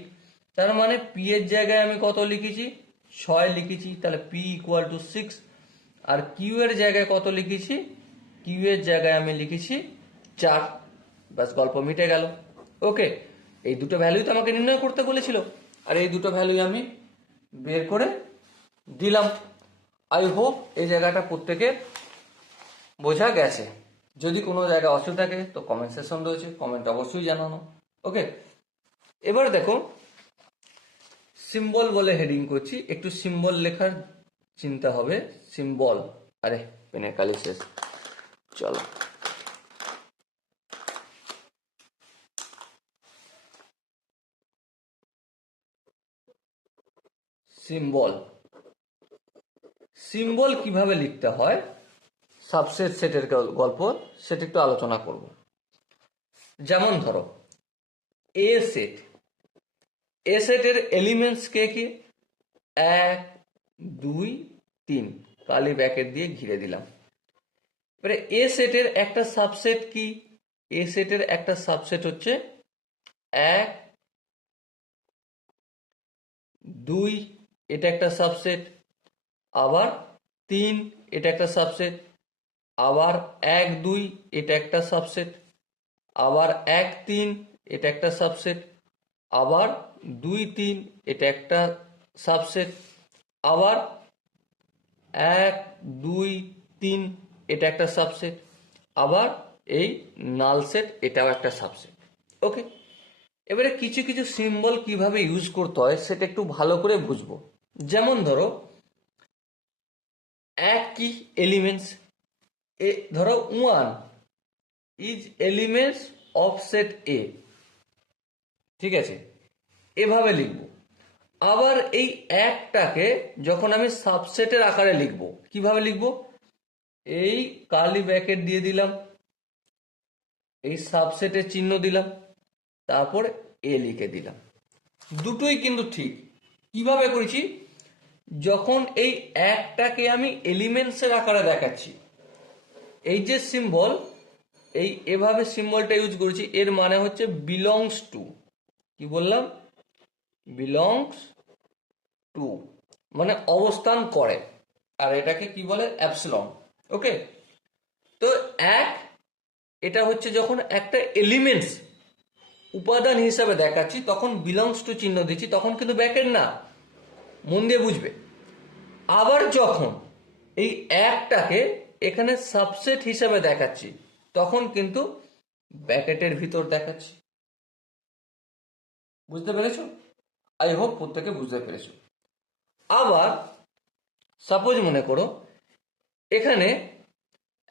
তার মানে পি এর জায়গায় আমি কত লিখেছি, 6 লিখেছি, তাহলে পি ইকুয়াল টু 6। আর কিউ এর জায়গায় কত লিখেছি, কিউ এর জায়গায় আমি লিখেছি 4। ব্যাস, গল্প মিটে গেল। ওকে, এই দুটো ভ্যালুই তো আমাকে নির্ণয় করতে বলেছিল। আর এই দুটো ভ্যালুই আমি বের করে দিলাম। আই হোপ এই জায়গাটা প্রত্যেকের বোঝা গেছে। যদি কোনো জায়গায় অসুবিধা থাকে তো কমেন্ট সেকশন রয়েছে, কমেন্ট অবশ্যই জানানো। ওকে, এবার দেখো সিম্বল বলে হেডিং করছি, একটু সিম্বল লেখার চিন্তা হবে। সিম্বল, আরে পেনের কালি শেষ, চলো। সিম্বল, সিম্বল কিভাবে লিখতে হয়, সাবসেট সেটের গল্প, সেটা একটু আলোচনা করব। যেমন ধরো এ সেট, এ সেটের এলিমেন্টস কে কি, 1 2 3, কালি ব্র্যাকেট দিয়ে ঘিরে দিলাম। এবারে এ সেটের একটা সাবসেট কি, এ সেটের একটা সাবসেট হচ্ছে 1 2, এটা একটা সাবসেট, আবার 3 এটা একটা সাবসেট, আবার 1 2 এটা একটা সাবসেট, আবার 1 3 এটা একটা সাবসেট, আবার 2 3 এটা একটা সাবসেট, আবার 1 2 3 এটা একটা সাবসেট, আবার এই নাল সেট এটাও একটা সাবসেট। ওকে, এবারে কিছু কিছু সিম্বল কিভাবে ইউজ করতে হয় সেটা একটু ভালো করে বুঝবো। যেমন ধরো এক কি এলিমেন্টস, ধরো 1 ইজ এলিমেন্টস অফ সেট এ, ঠিক আছে, এভাবে লিখবো। আবার এই একটাকে যখন আমি সাবসেটের আকারে লিখব, কিভাবে লিখব, এই কার্লি ব্র্যাকেট দিয়ে দিলাম, এই সাবসেটের চিহ্ন দিলাম, তারপর এ লিখে দিলাম। দুটোই কিন্তু ঠিক। কিভাবে করেছি, যখন এই একটাকে আমি এলিমেন্টসের আকারে দেখাচ্ছি, এই যে সিম্বল, এই এভাবে সিম্বলটা ইউজ করেছি, এর মানে হচ্ছে বিলংস টু, কি বললাম, বিলংস টু মানে অবস্থান করে, আর এটাকে কি বলে, অ্যাপসিলন। ওকে, তো এক, এটা হচ্ছে যখন একটা এলিমেন্টস উপাদান হিসাবে দেখাচ্ছি তখন বিলংস টু চিহ্ন দিচ্ছি, তখন কিন্তু ব্র্যাকেট না, মন দিয়ে বুঝবে। আবার যখন এই একটাকে এখানে সাবসেট হিসাবে দেখাচ্ছি তখন কিন্তু ব্র্যাকেটের ভিতর দেখাচ্ছি। বুঝতে পেরেছো? আই হোপ প্রত্যেকে বুঝতে পেরেছো। আবার সাপোজ মনে করো এখানে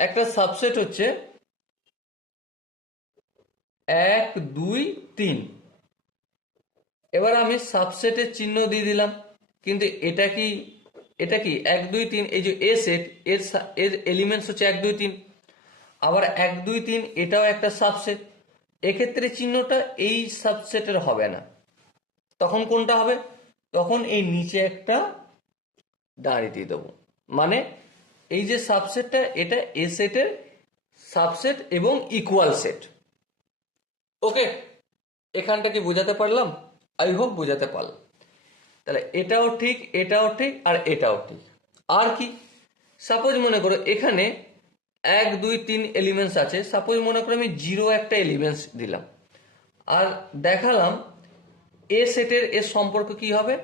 একটা সাবসেট হচ্ছে 1 2 3, এবার আমি সাবসেটের চিহ্ন দিয়ে দিলাম, কিন্তু এটা কি, এটা কি 1 2 3, এই যে এ সেট এর এলিমেন্টস হচ্ছে 1 2 3, আবার 1 2 3 এটাও একটা সাবসেট। এক্ষেত্রে চিহ্নটা এই সাবসেটের হবে না, তখন কোনটা হবে, তখন এই নিচে একটা দাঁড়িয়ে দিয়ে দেবো। মানে এই যে সাবসেটটা এটা এ সেটের সাবসেট এবং ইকুয়াল সেট। ওকে, এখানটা কি বোঝাতে পারলাম? আই হোপ বোঝাতে পারলাম। তাহলে এটাও ঠিক, এটাও ঠিক, আর এটাও ঠিক। আর কি, সাপোজ মনে করো এখানে 1 2 3 এলিমেন্টস আছে, সাপোজ মনে করো আমি 0 একটা এলিমেন্টস দিলাম, আর দেখালাম এ সেটের এর সম্পর্ক কি হবে,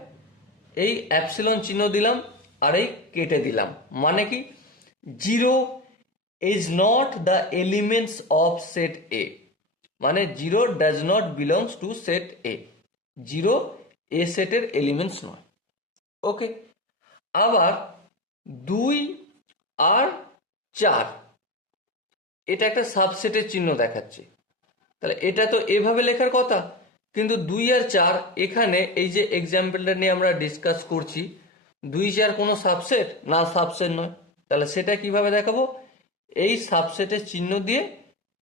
এই অ্যাপসিলন চিহ্ন দিলাম আর এই কেটে দিলাম। মানে কি, 0 is not the elements of set A, মানে 0 does not belongs to set A, 0 A সেটের এলিমেন্টস নয়। ওকে, আবার 2 আর 4 এটা একটা সাবসেটের চিহ্ন দেখাচ্ছে, তাহলে এটা তো এভাবে লেখার কথা, কিন্তু 2 আর 4 এখানে এই যে এক্সাম্পলটা নিয়ে আমরা ডিসকাস করছি, 2 4 কোনো সাবসেট না, সাবসেট নয়, তাহলে সেটা কিভাবে দেখাবো, এই সাবসেটের চিহ্ন দিয়ে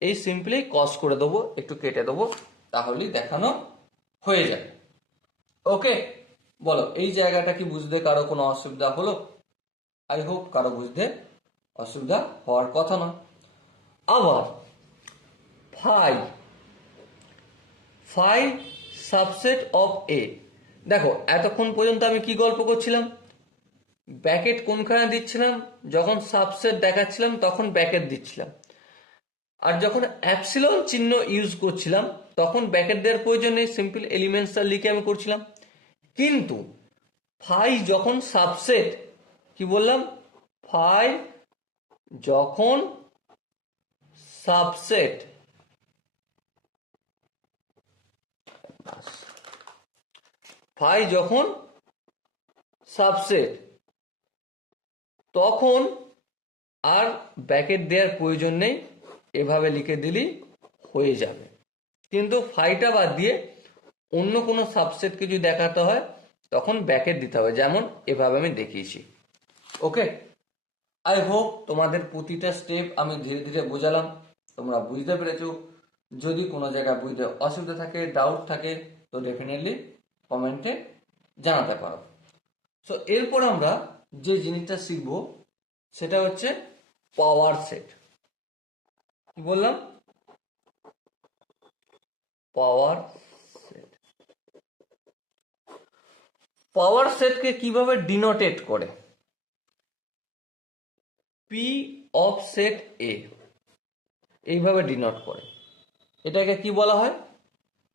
এই সিম্পলি কস করে দেবো, একটু কেটে দেবো, তাহলেই দেখানো হয়ে যাবে। ওকে, বলো এই জায়গাটা কি বুঝতে কারো কোনো অসুবিধা হলো? আই হোপ কারো বুঝতে অসুবিধা হওয়ার কথা না। আবার 5 সাবসেট অফ এ, দেখো এতক্ষণ পর্যন্ত আমি কি গল্প করছিলাম, ব্র্যাকেট কোনখানে দিচ্ছিলাম, যখন সাবসেট দেখাচ্ছিলাম তখন ব্র্যাকেট দিচ্ছিলাম, আর যখন অ্যাপসিলন চিহ্ন ইউজ করছিলাম তখন ব্র্যাকেট দেওয়ার প্রয়োজন নেই, সিম্পল এলিমেন্টসটা লিখে আমি করছিলাম। কিন্তু ফাই যখন সাবসেট, কি বললাম, ফাই যখন সাবসেট, ফাই যখন সাবসেট, তখন আর ব্র্যাকেট দেওয়ার প্রয়োজন নেই, এভাবে লিখে দিলেই হয়ে যাবে। কিন্তু ফাইটা বাদ দিয়ে অন্য কোনো সাবসেটকে যদি দেখাতে হয় তখন ব্র্যাকেট দিতে হবে, যেমন এভাবে আমি দেখিয়েছি। ওকে, আই হোপ তোমাদের প্রতিটা স্টেপ আমি ধীরে ধীরে বোঝালাম, তোমরা বুঝতে পেরেছো। যদি কোনো জায়গায় বুঝতে অসুবিধা থাকে, ডাউট থাকে, তো ডেফিনেটলি কমেন্টে জানাতে পারো। সো এরপর আমরা যে জিনিসটা শিখবো সেটা হচ্ছে পাওয়ার সেট। কি বললাম? Power set. পাওয়ার সেটকে কিভাবে ডিনোটেট করে? পি অফ সেট এ, এইভাবে ডিনোট করে। এটাকে কি বলা হয়?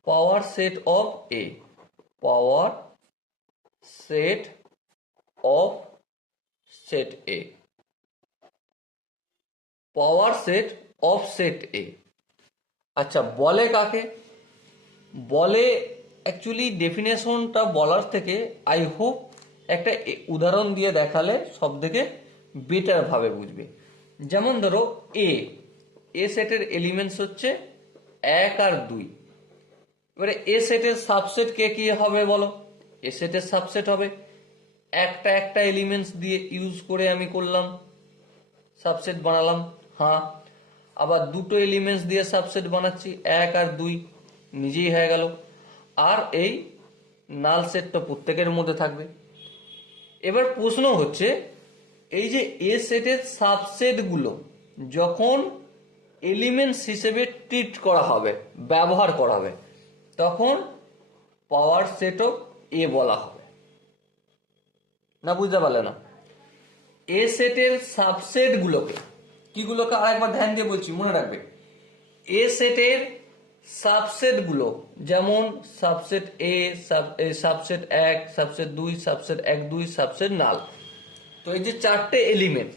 Power set of A. Power set of set A. Power set of set A. আচ্ছা, বলে কাকে? বলে অ্যাকচুয়ালি ডেফিনেশনটা বলার থেকে আই হোপ একটা উদাহরণ দিয়ে দেখালে সব থেকে বেটার ভাবে বুঝবে। যেমন ধরো এ সেটের এলিমেন্টস হচ্ছে 1 আর 2। এবারে এ সেটের সাবসেট কে কি হবে বলো? এ সেটের সাবসেট হবে, একটা একটা এলিমেন্টস দিয়ে ইউজ করে আমি করলাম, সাবসেট বানালাম। হ্যাঁ, আবার দুটো এলিমেন্টস দিয়ে সাবসেট বানাচ্ছি, 1 আর 2, নিজেই হয়ে গেল। আর এই নাল সেটটা প্রত্যেকের মধ্যে থাকবে। এবার প্রশ্ন হচ্ছে, এই যে এ সেটের সাবসেটগুলো যখন এলিমেন্টস হিসেবে ট্রিট করা হবে, ব্যবহার করা হবে, তখন পাওয়ার সেট অফ এ বলা হবে। না বুঝতে পারলে না? এ সেটের সাবসেটগুলোকে, কিগুলোকে আরেকবার ধ্যান দিয়ে বলছি, মনে রাখবে। এ সেটের সাবসেটগুলো যেমন subset A, subset 1, subset 2, subset 1 2, subset null. তো এই যে চারটে এলিমেন্ট,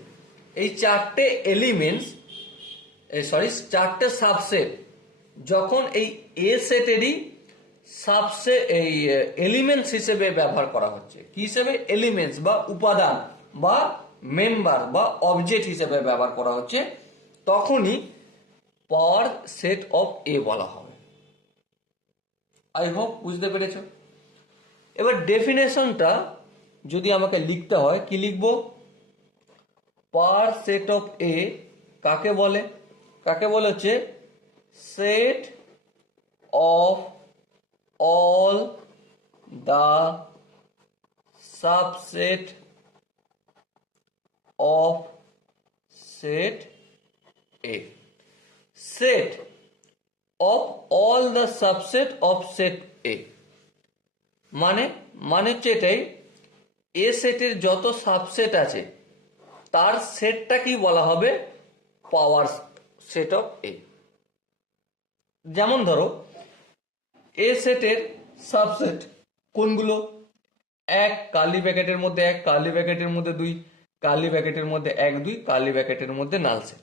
এই চারটে এলিমেন্টস, চারটে সাবসেট যখন এই এ সেটেরই সাবসেট, এই এলিমেন্টস হিসেবে ব্যবহার করা হচ্ছে, কি হিসেবে? এলিমেন্টস বা উপাদান বা মেম্বার বা অবজেক্ট হিসেবে ব্যবহার করা হচ্ছে, তখনই পাওয়ার সেট অফ এ বলা হবে। আই হোপ বুঝতে পেরেছ। এবার ডেফিনেশনটা যদি আমাকে লিখতে হয়, কি লিখবো? পাওয়ার সেট অফ এ কাকে বলে? কাকে বলে হচ্ছে set of all the subset of set A. Set of all the subset of set A মানে হচ্ছে এটাই, এ সেটের যত সাবসেট আছে তার সেটটা কি বলা হবে? পাওয়ার সেট অফ এ। যেমন ধরো এ সেটের সাবসেট কোনগুলো? 1 কার্লি ব্র্যাকেটের মধ্যে 1, কার্লি ব্র্যাকেটের মধ্যে 2, কার্লি ব্র্যাকেটের মধ্যে 1 2, কার্লি ব্র্যাকেটের মধ্যে নাল সেট।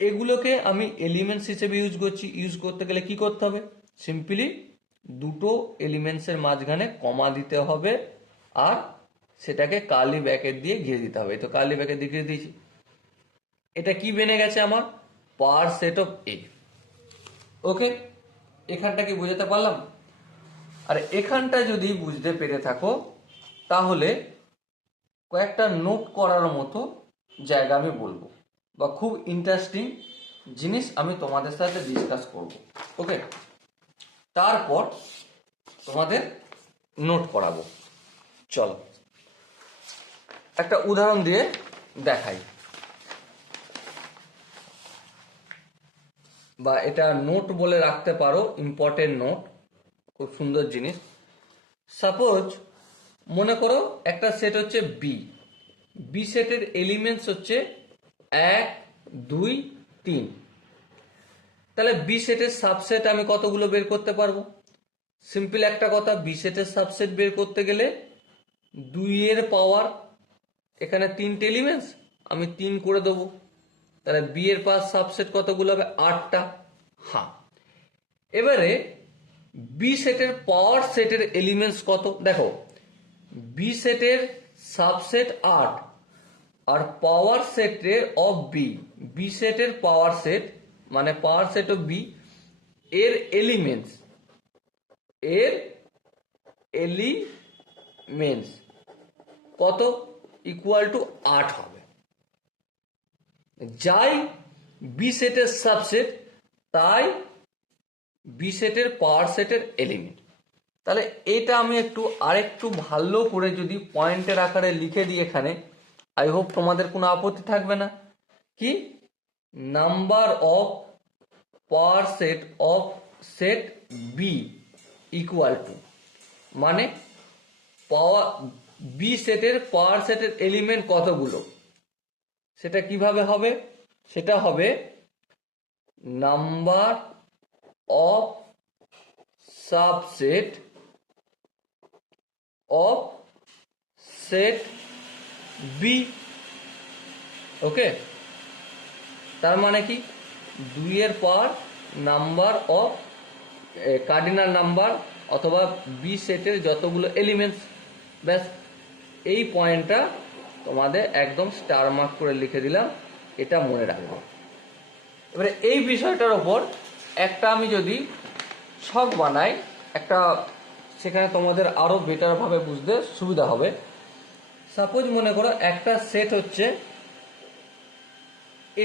এগুলোকে আমি এলিমেন্টস হিসেবে ইউজ করছি। ইউজ করতে গেলে কি করতে হবে? সিম্পলি দুটো এলিমেন্টসের মাঝখানে কমা দিতে হবে আর সেটাকে কার্লি ব্র্যাকেট দিয়ে ঘিরে দিতে হবে। তো কার্লি ব্র্যাকেট দিয়ে ঘিরে দিয়েছি, এটা কি বেনে গেছে? আমার পাওয়ার সেট অফ এ। ওকে, এখানটা কি বুঝতে পারলাম? আর এখানটা যদি বুঝতে পেরে থাকো তাহলে কয়েকটা নোট করার মতো জায়গা আমি বলবো, বা খুব ইন্টারেস্টিং জিনিস আমি তোমাদের সাথে ডিসকাস করব। ওকে, তারপর তোমাদের নোট করাবো। চলো একটা উদাহরণ দিয়ে দেখাই, বা এটা নোট বলে রাখতে পারো, ইম্পর্টেন্ট নোট, খুব সুন্দর জিনিস। সাপোজ মনে করো একটা সেট হচ্ছে বি। বি সেটের এলিমেন্টস হচ্ছে 1 2 3। তাহলে বি সেটের সাবসেট আমি কতগুলো বের করতে পারবো? সিম্পল একটা কথা, বি সেটের সাবসেট বের করতে গেলে 2 এর পাওয়ার, এখানে 3টে এলিমেন্টস, আমি 3 করে দেবো, তাহলে বি এর পাওয়ার সাবসেট কতগুলো হবে? 8টা। হ্যাঁ, এবারে বি সেটের পাওয়ার সেটের এলিমেন্টস কত? দেখো, বি সেটের সাবসেট 8 আর পাওয়ার সেটের অফ বি, বি সেটের পাওয়ার সেট মানে পাওয়ার সেট অফ বি এর এলিমেন্টস, এর এলিমেন্টস কত? ইকুয়াল টু 8 হবে। যাই বি সেটের সাবসেট তাই বি সেটের পাওয়ার সেটের এলিমেন্ট। তাহলে এটা আমি একটু আরেকটু ভালো করে যদি পয়েন্টের আকারে লিখে দিই এখানে, আই হোপ তোমাদের কোনো আপত্তি থাকবে না। কি? Number of power set of set B equal to, মানে পাওয়ার বি সেটের পাওয়ার সেটের এলিমেন্ট কতগুলো, সেটা কিভাবে হবে? সেটা হবে number of subset of set B. Okay, তার মানে কি? 2 এর power number of cardinal number অথবা বি সেটের যতগুলো এলিমেন্টস। ব্যাস, এই পয়েন্টটা তোমাদের একদম স্টার মার্ক করে লিখে দিলাম, এটা মনে রাখবো। এবারে এই বিষয়টার ওপর একটা আমি যদি ছক বানাই, একটা সেখানে তোমাদের আরো বেটারভাবে বুঝতে সুবিধা হবে। সাপোজ মনে করো একটা সেট হচ্ছে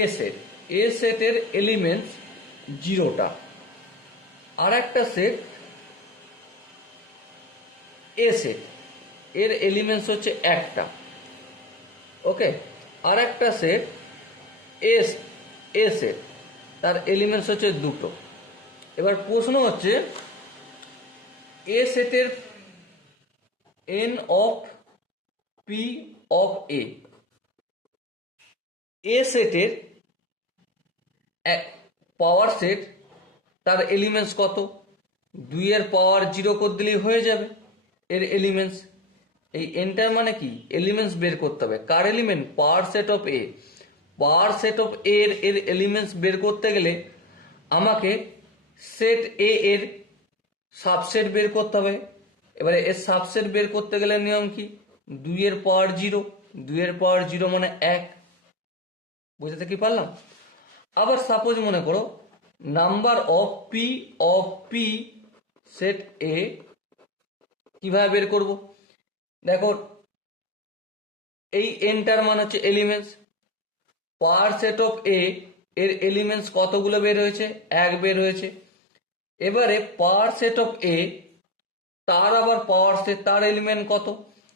এ সেট, এ সেটের এলিমেন্টস 0টা, আর একটা সেট এ সেট এর এলিমেন্টস হচ্ছে 1টা। ওকে, আর একটা সেট এ সেট তার এলিমেন্টস হচ্ছে 2টো। এবার প্রশ্ন হচ্ছে এ সেটের এন অফ পি অফ এ সেটের পাওয়ার সেট তার এলিমেন্টস কত? 2 এর পাওয়ার 0 করে দিলেই হয়ে যাবে এর এলিমেন্টস। এই এনটার মানে কি? এলিমেন্টস বের করতে হবে। কার element? Power set of A. Power set of এর এলিমেন্টস বের করতে গেলে আমাকে সেট এ এর সাবসেট বের করতে হবে। এবারে এর সাবসেট বের করতে গেলে নিয়ম কি? 2 এর পাওয়ার 0, 2 এর পাওয়ার 0 মানে 1। বুঝতে কি পারলাম? আবার সাপোজ মনে করো নাম্বার অফ পি সেট এ, কিভাবে বের করব? দেখো, এই এনটার মান হচ্ছে এলিমেন্টস, পাওয়ার সেট অফ এ এর এলিমেন্টস কতগুলো বের হয়েছে? 1 বের হয়েছে। এবারে পাওয়ার সেট অফ এ তার আবার পাওয়ার সেট তার এলিমেন্ট কত?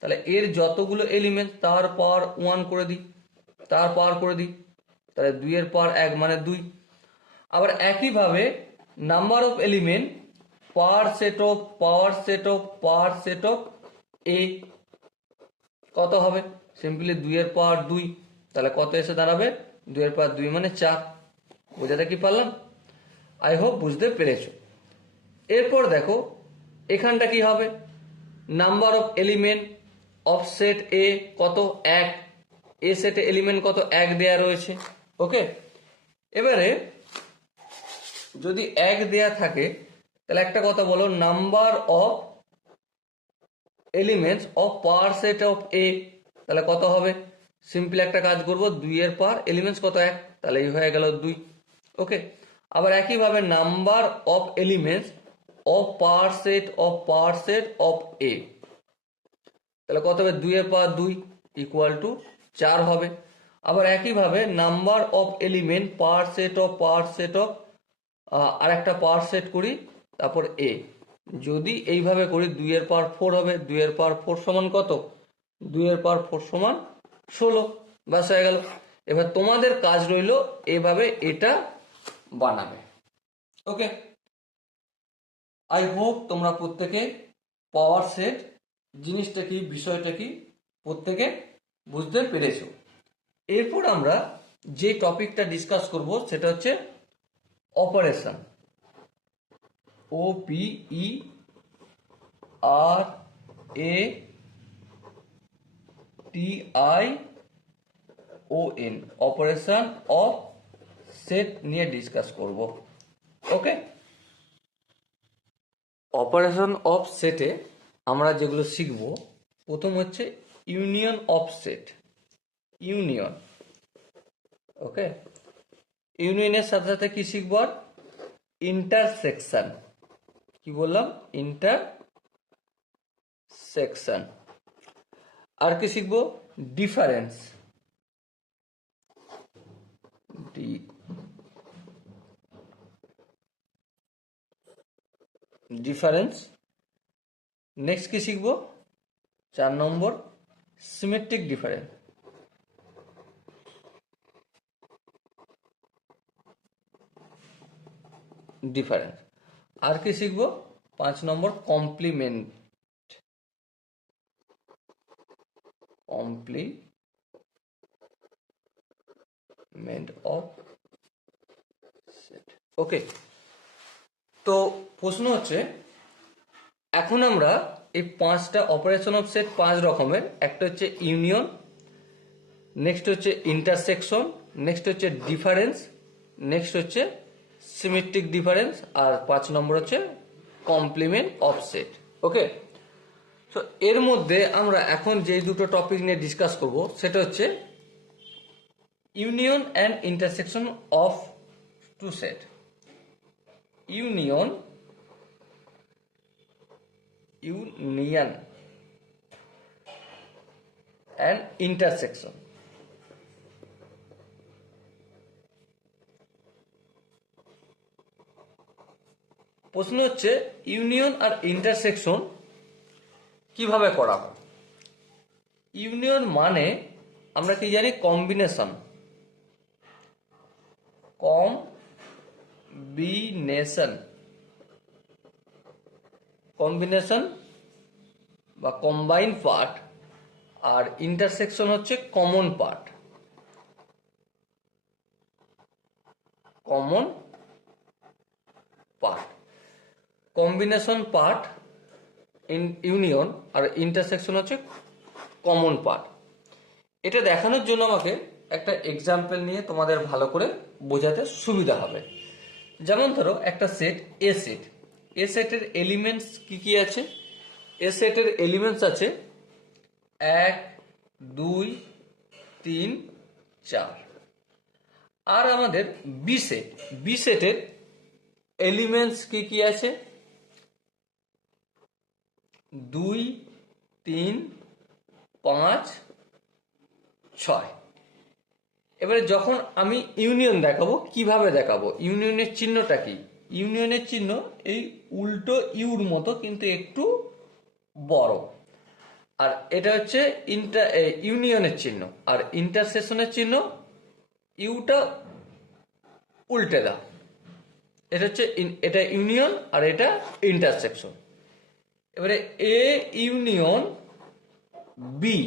তাহলে এর যতগুলো এলিমেন্ট তার পাওয়ার 1 করে দিই, তার পাওয়ার করে দিই, তাহলে 2 এর পাওয়ার 1 মানে 2। আবার একইভাবে number of element power set of A কত হবে? সিম্পলি 2 এর পাওয়ার 2, তাহলে কত এসে দাঁড়াবে? 2 এর পাওয়ার 2 মানে 4। বুঝাতে কি পারলাম? আই হোপ বুঝতে পেরেছো। এরপর দেখো এখানটা কি হবে? Number of element of set A কত? 1। এ সেটে এলিমেন্ট কত? 1 দেয়া রয়েছে। ওকে, এবারে যদি 1 দেয়া থাকে তাহলে একটা কথা বলো, number of elements of power set of A, তাহলে কত হবে? সিম্পল একটা কাজ করব, 2 এর পাওয়ার এলিমেন্টস কত? 1, তাহলে এই হয়ে গেল 2। ওকে, আবার একইভাবে number of elements of power set of A, তাহলে কত হবে? 2 এর পাওয়ার 2 ইকুয়াল টু 4 হবে। আবার একইভাবে number of element power set of আর একটা পাওয়ার সেট করি, তারপর এ, যদি এইভাবে করি 2 এর পাওয়ার 4 হবে। 2 এর পাওয়ার 4 সমান কত? 2 এর পাওয়ার 4 সমান 16। ব্যাস হয়ে গেল। এবার তোমাদের কাজ রইল এভাবে এটা বানাবে। ওকে, আই হোপ তোমরা প্রত্যেকে পাওয়ার সেট জিনিসটা কি, বিষয়টা কি প্রত্যেকে বুঝতে পেরেছো। এরপর আমরা যে টপিকটা ডিসকাস করব সেটা হচ্ছে operation, OPE RATION, operation of set নিয়ে ডিসকাস করব। ওকে, অপারেশন অফ সেটে আমরা যেগুলো শিখব, প্রথম হচ্ছে ইউনিয়ন অফ সেট। ইউনিয়ন, ওকে, ইউনিয়নের সাথে সাথে কি শিখব? আর ইন্টারসেকশন। কি বললাম? ইন্টারসেকশন। আর কি শিখব? ডিফারেন্স। ডিফারেন্স। নেক্সট কি শিখব? 4 নম্বর সিমেট্রিক ডিফারেন্স। ডিফারেন্স। আর কি শিখব? 5 নম্বর complement. Complement of set. Okay, তো প্রশ্ন হচ্ছে, এখন আমরা এই 5টা অপারেশন অফ সেট 5 রকমের। একটা হচ্ছে ইউনিয়ন, নেক্সট হচ্ছে ইন্টারসেকশন, নেক্সট হচ্ছে ডিফারেন্স, নেক্সট হচ্ছে সিমেট্রিক ডিফারেন্স, আর 5 নম্বর হচ্ছে কমপ্লিমেন্ট অফ সেট। ওকে, তো এর মধ্যে আমরা এখন যে দুটো টপিক নিয়ে ডিসকাস করব সেটা হচ্ছে union and intersection of two set. Union and intersection. প্রশ্ন হচ্ছে ইউনিয়ন আর ইন্টারসেকশন কিভাবে করাবো? ইউনিয়ন মানে আমরা কি জানি? কম্বিনেশন। কম্বিনেশন বা কম্বাইন পার্ট। আর ইন্টারসেকশন হচ্ছে common part. Common part. Combination part union, আর ইন্টারসেকশন হচ্ছে কমন পার্ট। এটা দেখানোর জন্য আমাকে একটা এক্সাম্পল নিয়ে তোমাদের ভালো করে বোঝাতে সুবিধা হবে। যেমন ধরো একটা সেট এ সেট। এ সেটের এলিমেন্টস কি কি আছে? এ সেটের এলিমেন্টস আছে 1, 2, 3, 4। আর আমাদের বি সেট, বি সেটের এলিমেন্টস কি কি আছে? 2, 3, 5, 6। এবারে যখন আমি ইউনিয়ন দেখাবো, কিভাবে দেখাবো? ইউনিয়নের চিহ্নটা কি? ইউনিয়নের চিহ্ন এই উল্টো ইউর মতো, কিন্তু একটু বড়। আর এটা হচ্ছে ইউনিয়নের চিহ্ন। আর ইন্টারসেকশনের চিহ্ন ইউটা উল্টে দাও। এটা হচ্ছে এটা ইউনিয়ন, আর এটা ইন্টারসেকশন। এবারে এ ইউনিয়ন বি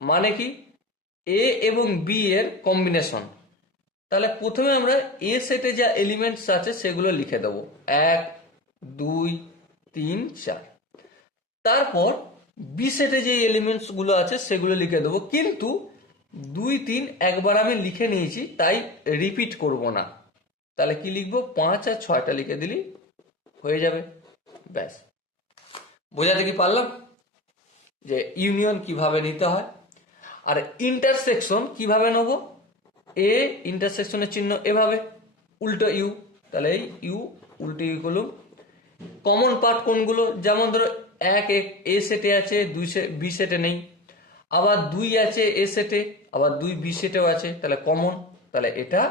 মানে কি? এ এবং বি এর কম্বিনেশন। তাহলে প্রথমে আমরা এ সেটে যা এলিমেন্টস আছে সেগুলো লিখে দেবো, 1, 2, 3, 4। তারপর বি সেটে যে এলিমেন্টস গুলো আছে সেগুলো লিখে দেবো, কিন্তু 2, 3 একবার আমি লিখে নিয়েছি, তাই রিপিট করব না। তাহলে কি লিখবো? 5 আর 6টা লিখে দিলি হয়ে যাবে। ব্যাস, বোঝাতে কি পারলাম যে ইউনিয়ন কিভাবে নিতে হয়? আর ইন্টারসেকশন কিভাবে নেব? এ ইন্টারসেকশনের চিহ্ন এভাবে উল্টো ইউ, তাহলে এই ইউ উল্টো ইউ করলাম। কমন পার্ট কোনগুলো? যেমন ধরো 1 এ সেটে আছে, 2 বি সেটে নেই। আবার 2 আছে এ সেটে, আবার 2 বি সেটেও আছে, তাহলে কমন, তাহলে এটা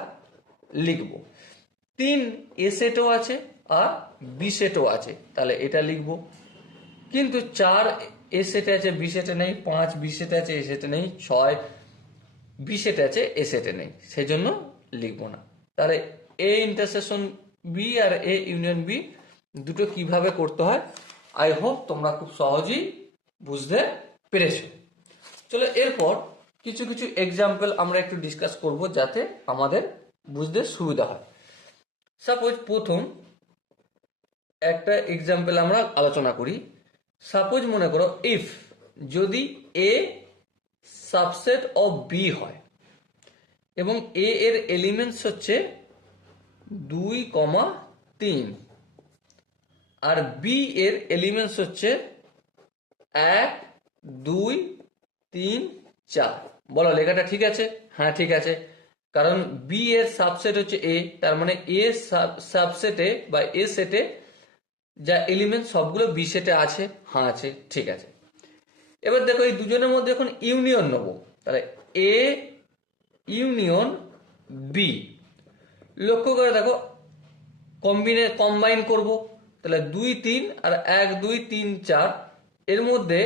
লিখব। 3 এ সেটেও আছে আর বি সেটেও আছে, তাহলে এটা লিখব। কিন্তু 4 এ সেটে আছে, বি সেটে নেই। 5 বি সেটে আছে, এ সেটে নেই। 6 বি সেটে আছে, এ সেটে নেই, সেই জন্য লিখবো না। তাহলে এ ইন্টারসেকশন বি আর এ ইউনিয়ন বি দুটো কিভাবে করতে হয়, আই হোপ তোমরা খুব সহজেই বুঝতে পেরেছো। চলো এরপর কিছু কিছু এক্সাম্পল আমরা একটু ডিসকাস করব, যাতে আমাদের বুঝতে সুবিধা হয়। সাপোজ প্রথম একটা এক্সাম্পল আমরা আলোচনা করি। সাপোজ মনে করো ইফ যদি এ সাবসেট অফ বি হয় এবং এ এর এলিমেন্টস হচ্ছে 2,3 আর বি এর এলিমেন্টস হচ্ছে 1, 2, 3, 4। বলো লেখাটা ঠিক আছে? হ্যাঁ ঠিক আছে, কারণ বি এর সাবসেট হচ্ছে এ, তার মানে এ সাবসেটে বা এ সেটে যা এলিমেন্ট সবগুলো বি সেটে আছে। হ্যাঁ আছে, ঠিক আছে। এবার দেখো এই দুজনের মধ্যে এখন ইউনিয়ন নেবো, তাহলে এ ইউনিয়ন বি। লক্ষ্য করে দেখো কম্বাইন করব, তাহলে 2, 3 আর 1, 2, 3, 4 এর মধ্যে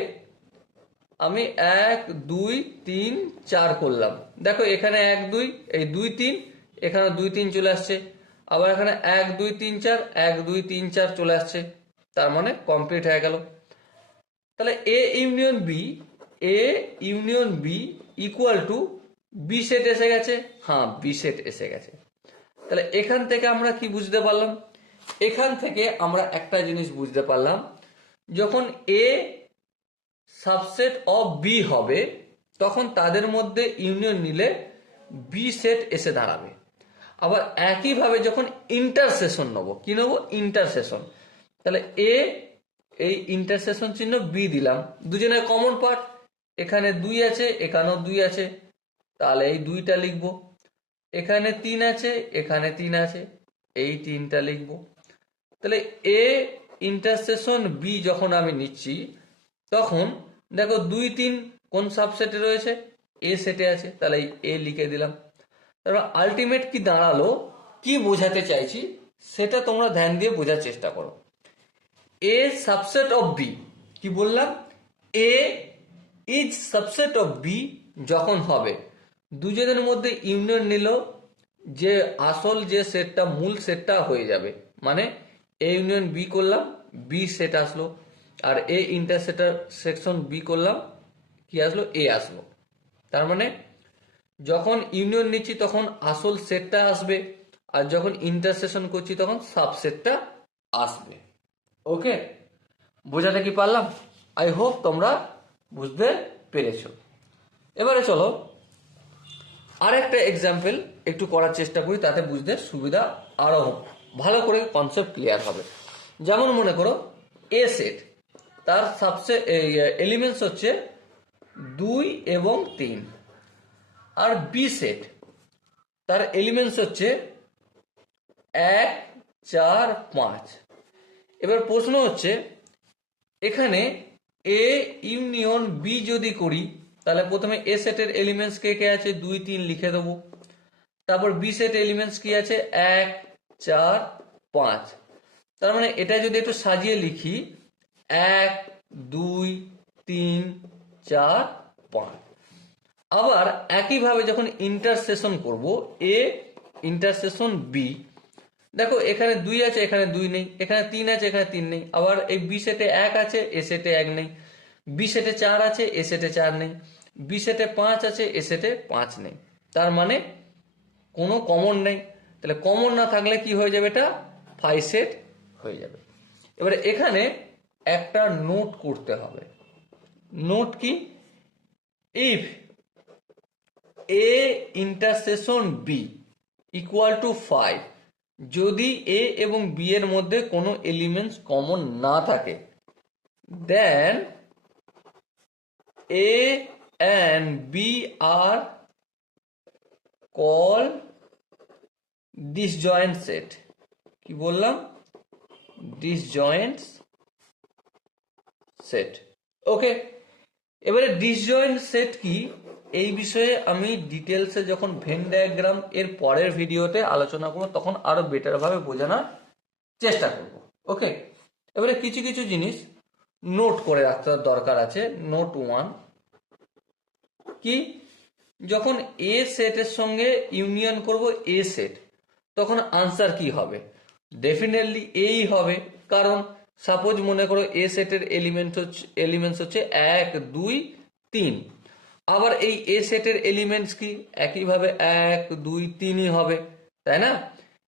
আমি 1, 2, 3, 4 করলাম। দেখো এখানে 1, 2 এই 2, 3 এখানে 2, 3 চলে আসছে, আবার এখানে 1, 2, 3, 4 1, 2, 3, 4 চলে আসছে, তার মানে কমপ্লিট হয়ে গেল। তাহলে A union B equal to B set এসে গেছে। হ্যাঁ বি সেট এসে গেছে। তাহলে এখান থেকে আমরা কি বুঝতে পারলাম? এখান থেকে আমরা একটা জিনিস বুঝতে পারলাম, যখন এ সাবসেট অফ বি হবে তখন তাদের মধ্যে ইউনিয়ন নিলে বি সেট এসে দাঁড়াবে। আবার একইভাবে যখন ইন্টারসেশন নেবো, কি নেবো? ইন্টারসেশন। তাহলে এ এই ইন্টারসেশন চিহ্ন বি দিলাম, দুজনের কমন পার্ট, এখানে 2 আছে এখানেও 2 আছে, তাহলে এই 2টা লিখবো। এখানে 3 আছে এখানে 3 আছে, এই 3টা লিখবো। তাহলে এ ইন্টারসেকশন বি যখন আমি নিচ্ছি তখন দেখো 2, 3 কোন সাবসেটে রয়েছে? এ সেটে আছে, তাহলে এ লিখে দিলাম। তারপর আলটিমেট কি দাঁড়ালো, কি বোঝাতে চাইছি সেটা তোমরা ধ্যান দিয়ে বোঝার চেষ্টা করো। এ সাবসেট অফ বি, কি বললাম? এ ইজ সাবসেট অফ বি যখন হবে, দুজনের মধ্যে ইউনিয়ন নিল, যে আসল যে সেটটা মূল সেটটা হয়ে যাবে। মানে এ ইউনিয়ন বি করলাম বি সেট আসলো, আর এ ইন্টারসেকশন বি করলাম কি আসলো? এ আসলো। তার মানে যখন ইউনিয়ন নিচ্ছি তখন আসল সেটটা আসবে, আর যখন ইন্টারসেকশন করছি তখন সাবসেটটা আসবে। ওকে, বোঝাতে কি পারলাম? আই হোপ তোমরা বুঝতে পেরেছো। এবারে চলো আরেকটা এক্সাম্পল একটু করার চেষ্টা করি, তাতে বুঝতে সুবিধা আরো ভালো করে কনসেপ্ট ক্লিয়ার হবে। যেমন মনে করো এ সেট, তার সবচেয়ে এলিমেন্টস হচ্ছে 2 এবং 3, আর বি সেট তার এলিমেন্টস হচ্ছে 1, 4, 5। এবার প্রশ্ন হচ্ছে এখানে এ ইউনিয়ন বি যদি করি তাহলে প্রথমে এ সেটের এলিমেন্টস কে কে আছে? 2, 3 লিখে দেবো। তারপর বি সেট এলিমেন্টস কি আছে? 1, 4, 5। তার মানে এটা যদি একটু সাজিয়ে লিখি 1, 2, 3, 4, 5। আবার একইভাবে যখন ইন্টারসেকশন করব এ ইন্টারসেকশন বি, দেখো এখানে 2 আছে এখানে 2 নেই, এখানে 3 আছে এখানে 3 নেই, আবার এই বি সেটে 1 আছে এ সেটে 1 নেই, বি সেটে 4 আছে এ সেটে 4 নেই, বি সেটে 5 আছে এ সেটে 5 নেই। তার মানে কোনো কমন নেই। তাহলে কমন না থাকলে কি হয়ে যাবে? এটা ফাই সেট হয়ে যাবে। এবারে এখানে একটা নোট করতে হবে। নোট কি? If A intersection B equal to 5, যদি এ এবং বি এর মধ্যে কোনো এলিমেন্টস কমন না থাকে, then A and B are call disjoint set. কি বললাম? Disjoint set. ওকে, এবারে ডিসজয়েন্ট সেট কি এই বিষয়ে আমি ডিটেলসে যখন ভেন ডায়াগ্রাম এর পরের ভিডিওতে আলোচনা করব তখন আরো বেটার ভাবে বোঝানোর চেষ্টা করব। ওকে, এবারে কিছু কিছু জিনিস নোট করে রাখতে দরকার আছে। নোট 1 কি? যখন এ সেটের সঙ্গে ইউনিয়ন করব এ সেট, তখন আনসার কি হবে? ডেফিনেটলি এই হবে, কারণ সাপোজ মনে করো এ সেটের এলিমেন্টস হচ্ছে 1, 2, 3। আবার এই এ সেটের এলিমেন্টস কি একইভাবে 1, 2, 3ই হবে, তাই না?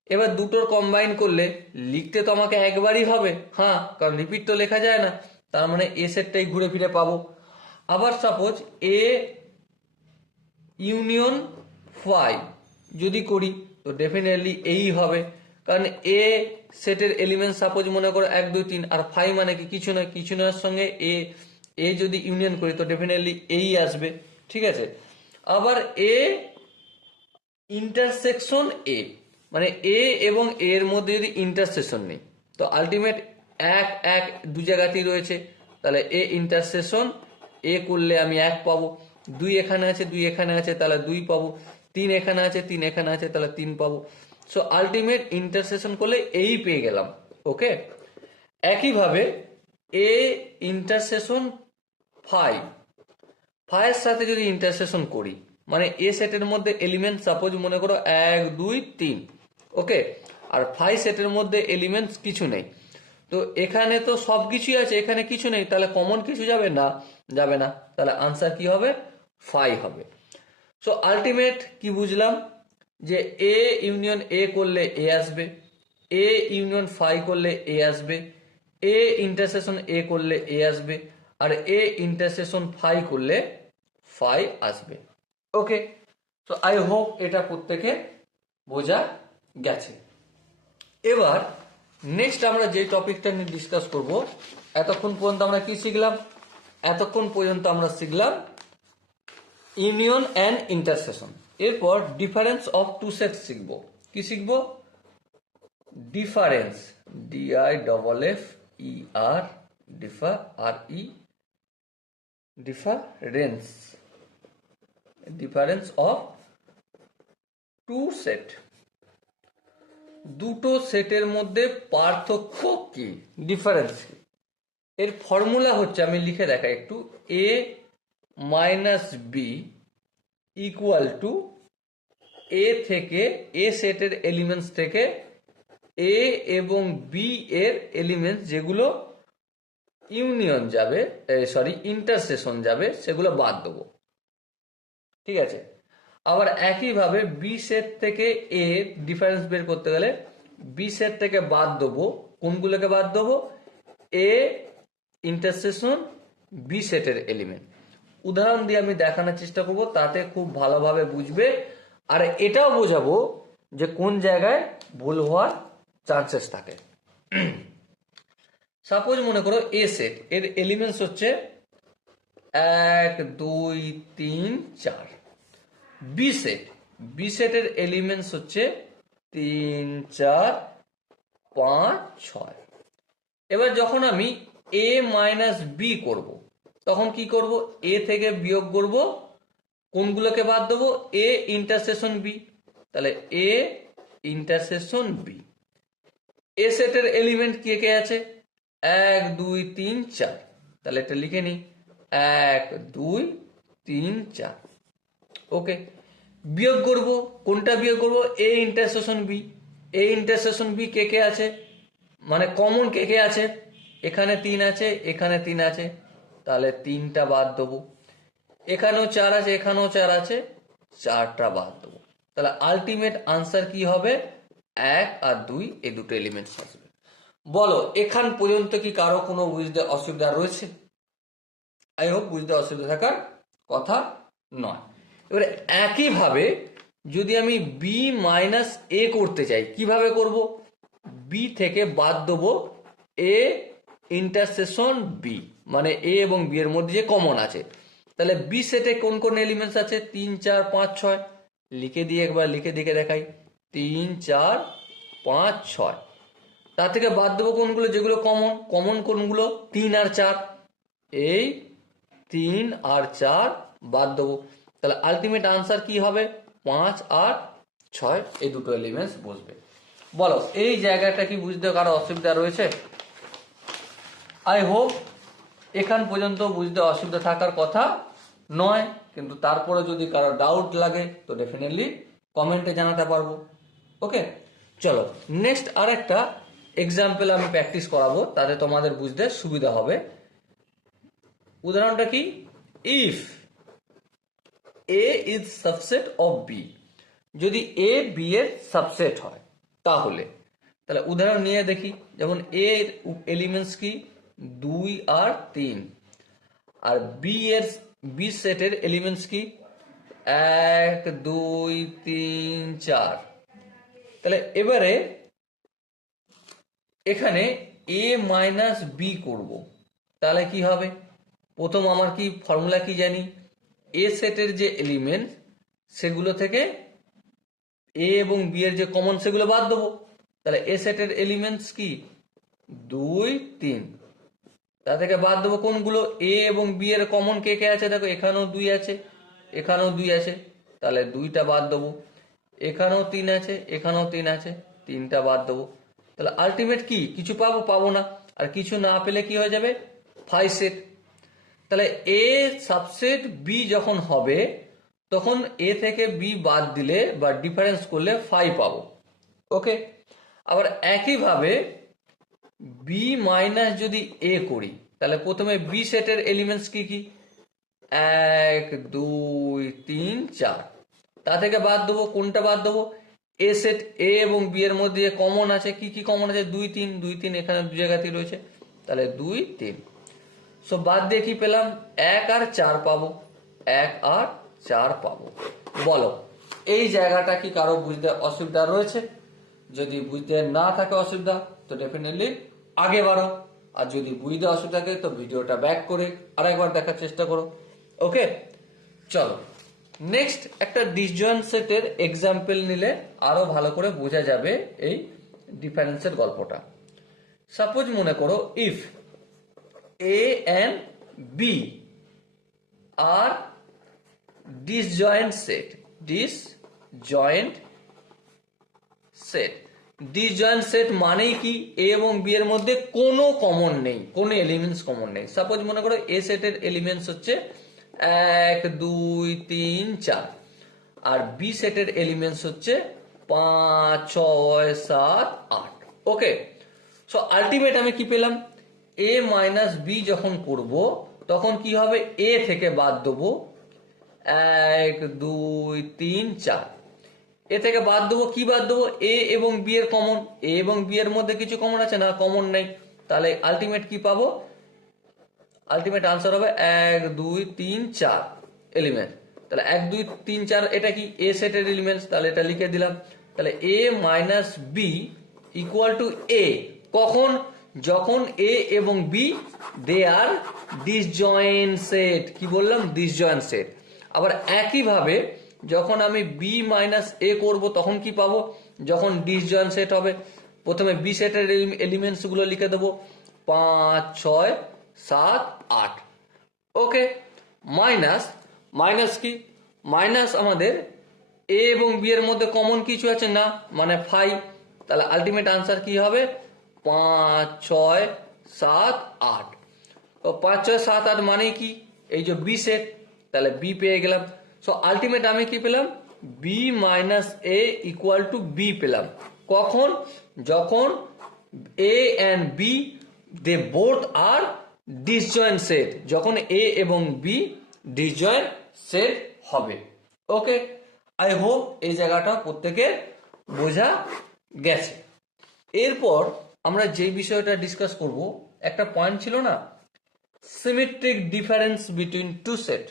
এবার দুটোর কম্বাইন করলে লিখতে তো আমাকে একবারই হবে, হ্যাঁ, কারণ রিপিট তো লেখা যায় না, তার মানে এ সেটটাই ঘুরে ফিরে পাবো। আবার সাপোজ এ ইউনিয়ন ফাই যদি করি তো ডেফিনেটলি এই হবে, কারণ এ সেটের এলিমেন্ট সাপোজ মনে করো 1 2 3, আর ফাই মানে কি কিছু নয়, কিছু নয়ের সঙ্গে এ এ যদি ইউনিয়ন করি তো ডেফিনেটলি এই আসবে, ঠিক আছে। আবার এ ইন্টারসেকশন এ, মানে এ এবং এর মধ্যে যদি ইন্টারসেকশন নেই তো আলটিমেট এক এক দু জায়গাতেই রয়েছে, তাহলে এ ইন্টারসেকশন এ করলে আমি 1 পাবো, 2 এখানে আছে 2 এখানে আছে তাহলে 2 পাবো, 3 এখানে আছে 3 এখানে আছে তাহলে 3 পাবো। সো আলটিমেট ইন্টারসেকশন করলে এই পেয়ে গেলাম, ওকে। একইভাবে এ ইন্টারসেকশন ফাই, ফাইয়ের সাথে যদি ইন্টারসেকশন করি মানে এ সেটের মধ্যে এলিমেন্ট সাপোজ মনে করো 1 2 3, ওকে, আর ফাই সেটের মধ্যে এলিমেন্টস কিছু নেই, তো এখানে তো সব কিছুই আছে, এখানে কিছু নেই, তাহলে কমন কিছু যাবে না, যাবে না, তাহলে আনসার কি হবে, ফাই হবে। সো আলটিমেট কি বুঝলাম, যে এ ইউনিয়ন এ করলে এ আসবে, এ ইউনিয়ন ফাই করলে এ আসবে, এ ইন্টারসেকশন এ করলে এ আসবে, আর এ ইন্টারসেকশন ফাই করলে ফাই আসবে, ওকে। তো আই হোপ এটা প্রত্যেকে বোঝা গেছে। এবার নেক্সট আমরা যে টপিকটা নিয়ে ডিসকাস করব, এতক্ষণ পর্যন্ত আমরা কি শিখলাম, এতক্ষণ পর্যন্ত আমরা শিখলাম ইউনিয়ন অ্যান্ড ইন্টারসেকশন। এরপর ডিফারেন্স অফ টু সেটস শিখবো, কি শিখবো, ডিফারেন্স, DIFFER, ডিফার আর E, difference, difference of two set, দুটো সেটের মধ্যে পার্থক্য কি, ডিফারেন্স কি। এর ফর্মুলা হচ্ছে, আমি লিখে দেখাই একটু, এ মাইনাস বি ইকুয়াল টু এ থেকে, এ সেটের এলিমেন্টস থেকে এ এবং বি এর এলিমেন্টস যেগুলো ইউনিয়ন যাবে, সরি ইন্টারসেকশন যাবে, সেগুলো বাদ দেবো, ঠিক আছে। আবার একইভাবে বি সেট থেকে এ ডিফারেন্স বের করতে গেলে বি সেট থেকে বাদ দেবো, কোনগুলোকে বাদ দেবো, এ ইন্টারসেকশন বি সেটের এলিমেন্ট। উদাহরণ দিয়ে আমি দেখানোর চেষ্টা করব, তাতে খুব ভালোভাবে বুঝবে, আর এটাও বোঝাবো যে কোন জায়গায় ভুল হওয়ার চান্সেস থাকে। সাপোজ মনে করো এ সেট এর এলিমেন্টস হচ্ছে 1 2 3 4, বি সেট, বি সেটের এলিমেন্টস হচ্ছে 3 4 5 6। এবার যখন আমি এ মাইনাস বি করবো তখন কি করব, এ থেকে বিয়োগ করব, কোনগুলোকে বাদ দেবো, এ ইন্টারসেকশন বি, তাহলে এ ইন্টারসেকশন বি। এ সেটের এলিমেন্ট কে কে আছে, 1 2 3 4, তাহলে এটা লিখে নি 1 2 3 4, ওকে। বিয়োগ করব, কোনটা বিয়োগ করব, A intersection B, A intersection B কে কে আছে, মানে কমন কে কে আছে, এখানে 3 আছে এখানে 3 আছে, তাহলে 3টা বাদ দেবো, এখানেও 4 আছে এখানেও 4 আছে, 4টা বাদ দেবো, তাহলে আলটিমেট আনসার কি হবে, 1 আর 2, এই দুটো এলিমেন্টস আসবে। বলো এখান পর্যন্ত কি কারো কোনো বুঝতে অসুবিধা রয়েছে? আই হোপ বুঝতে অসুবিধা থাকার কথা নয়। এবারে একইভাবে যদি আমি বি মাইনাস এ করতে চাই, কিভাবে করব, বি থেকে বাদ দেবো এ ইন্টারসেকশন বি, মানে এ এবং বি এর মধ্যে যে কমন আছে, তাহলে বি সেটে কোন কোন এলিমেন্টস আছে, 3 4 5 6, লিখে দিয়ে একবার লিখে দিকে দেখাই, 3 4 5 6, তার থেকে বাদ দেবো কোনগুলো, যেগুলো কমন, কমন কোনগুলো, 3 আর 4, এই 3 আর 4 বাদ দেবো, তাহলে আলটিমেট আনসার কি হবে, 5 আর 6, এই দুটো এলিমেন্টস বসবে। বলো এই জায়গাটা কি বুঝতে কারো অসুবিধা রয়েছে? আই হোপ এখান পর্যন্ত বুঝতে অসুবিধা থাকার কথা নয়, কিন্তু তারপরে যদি কারো ডাউট লাগে তো ডেফিনেটলি কমেন্টে জানাতে পারবো, ওকে। চলো নেক্সট আর একটা এক্সাম্পল আমি প্র্যাকটিস করাবো, তাতে তোমাদের বুঝতে সুবিধা হবে। উদাহরণটা কি, if A is subset of B, যদি এ বি এর সাবসেট হয় তাহলে উদাহরণ নিয়ে দেখি, যেমন এর এলিমেন্টস কি 2 আর 3, আর বি সেটের এলিমেন্টস কি 1 2 3 4। তাহলে এবারে এখানে এ মাইনাস বি করবো, তাহলে কি হবে? প্রথম আমার কি ফর্মুলা কি জানি, এ সেটের যে এলিমেন্ট সেগুলো থেকে এ এবং বি এর যে কমন সেগুলো বাদ দেবো। তাহলে এ সেটের এলিমেন্টস কি 2 3, তা থেকে বাদ দেবো কোনগুলো, এ এবং বি এর কমন কে কে আছে, দেখো এখানেও 2 আছে, এখানেও 2 আছে, তাহলে 2টা বাদ দেবো। এখানেও 3 আছে, এখানেও 3 আছে, 3টা বাদ দেবো। তাহলে আলটিমেট কি কিছু পাবো? পাবো না। আর কিছু না পেলে কি হয়ে যাবে? 5 সেট। তাহলে এ সাবসেট বি যখন হবে তখন এ থেকে বি বাদ দিলে বা ডিফারেন্স করলে 5 পাবো। ওকে, আবার একইভাবে বি মাইনাস যদি এ করি, তাহলে প্রথমে বি সেটের এলিমেন্টস কি কি 1 2 3 4, তা থেকে বাদ দেবো কোনটা বাদ দেবো? এ সেট এ এবং বি এর মধ্যে কমন আছে, কি কি কমন আছে 2 3, 2 3 এখানে দু জায়গাতেই রয়েছে, তাহলে 2 3। সো বাদ দিয়ে কি পেলাম? 1 আর 4 পাবো, 1 আর 4 পাবো। বলো এই জায়গাটা কি কারো বুঝতে অসুবিধা রয়েছে? যদি বুঝতে না থাকে অসুবিধা তো ডেফিনেটলি আগে বাড়ো, আর যদি বুঝতে অসুবিধা থাকে তো ভিডিওটা ব্যাক করে আরেকবার দেখার চেষ্টা করো। ওকে, চলো নেক্সট একটা ডিসজয়েন্ট সেটের এক্সাম্পল নিলে আরো ভালো করে বোঝা যাবে এই ডিফারেন্সের গল্পটা। সাপোজ মনে করো if A and B are disjoint set. Disjoint set মানেই কি এ এবং বি এর মধ্যে কোনো কমন নেই, কোনো এলিমেন্টস কমন নেই। সাপোজ মনে করো এ সেটের এলিমেন্টস হচ্ছে 1 2 3 4, আর বি সেটের এলিমেন্টস হচ্ছে 5 6 7 8। ওকে, সো আলটিমেট আমি কি পেলাম? এ মাইনাস বি যখন করব তখন কি হবে? এ থেকে বাদ দেবো 1 2 3 4, এ থেকে বাদ দেবো কি বাদ দেবো? এ এবং বি এর কমন, এ এবং বি এর মধ্যে কিছু কমন আছে না? কমন নেই। তাহলে আলটিমেট কি পাবো? আলটিমেট আনসার হবে 1 2 3 4 এলিমেন্ট। তাহলে 1 2 3 4 এটা কি এ সেটের এলিমেন্টস, তাহলে এটা লিখে দিলাম। তাহলে A minus B equal two এ, কখন? যখন এ এবং বি দে আর ডিসজয়েন্ট সেট। কি বললাম? Disjoint set. আবার একইভাবে যখন আমি বি মাইনাস এ করবো তখন কি পাবো? যখন ডিসজয়েন্ট সেট হবে। প্রথমে বি সেটের এলিমেন্টস গুলো লিখে দেবো 5 6 7 8। ওকে, মাইনাস, মাইনাস কি? মাইনাস আমাদের এ এবং বি এর মধ্যে কমন কিছু আছে না, মানে 5। তাহলে আলটিমেট আনসার কি হবে? 5 6 7 8। তো 5 6 7 8 মানে কি? এই যে বি সেট, তাহলে বি পেয়ে গেলাম। সো আলটিমেট আমি কি পেলাম? B minus A equal to B পেলাম। কখন? যখন A and B they both are disjoint set, যখন এ এবং বি ডিসজয়েন্ট সেট হবে। ওকে, আই হোপ এই জায়গাটা প্রত্যেকের বোঝা গেছে। এরপর আমরা যে বিষয়টা ডিসকাস করব, একটা পয়েন্ট ছিল না, symmetric difference between two set,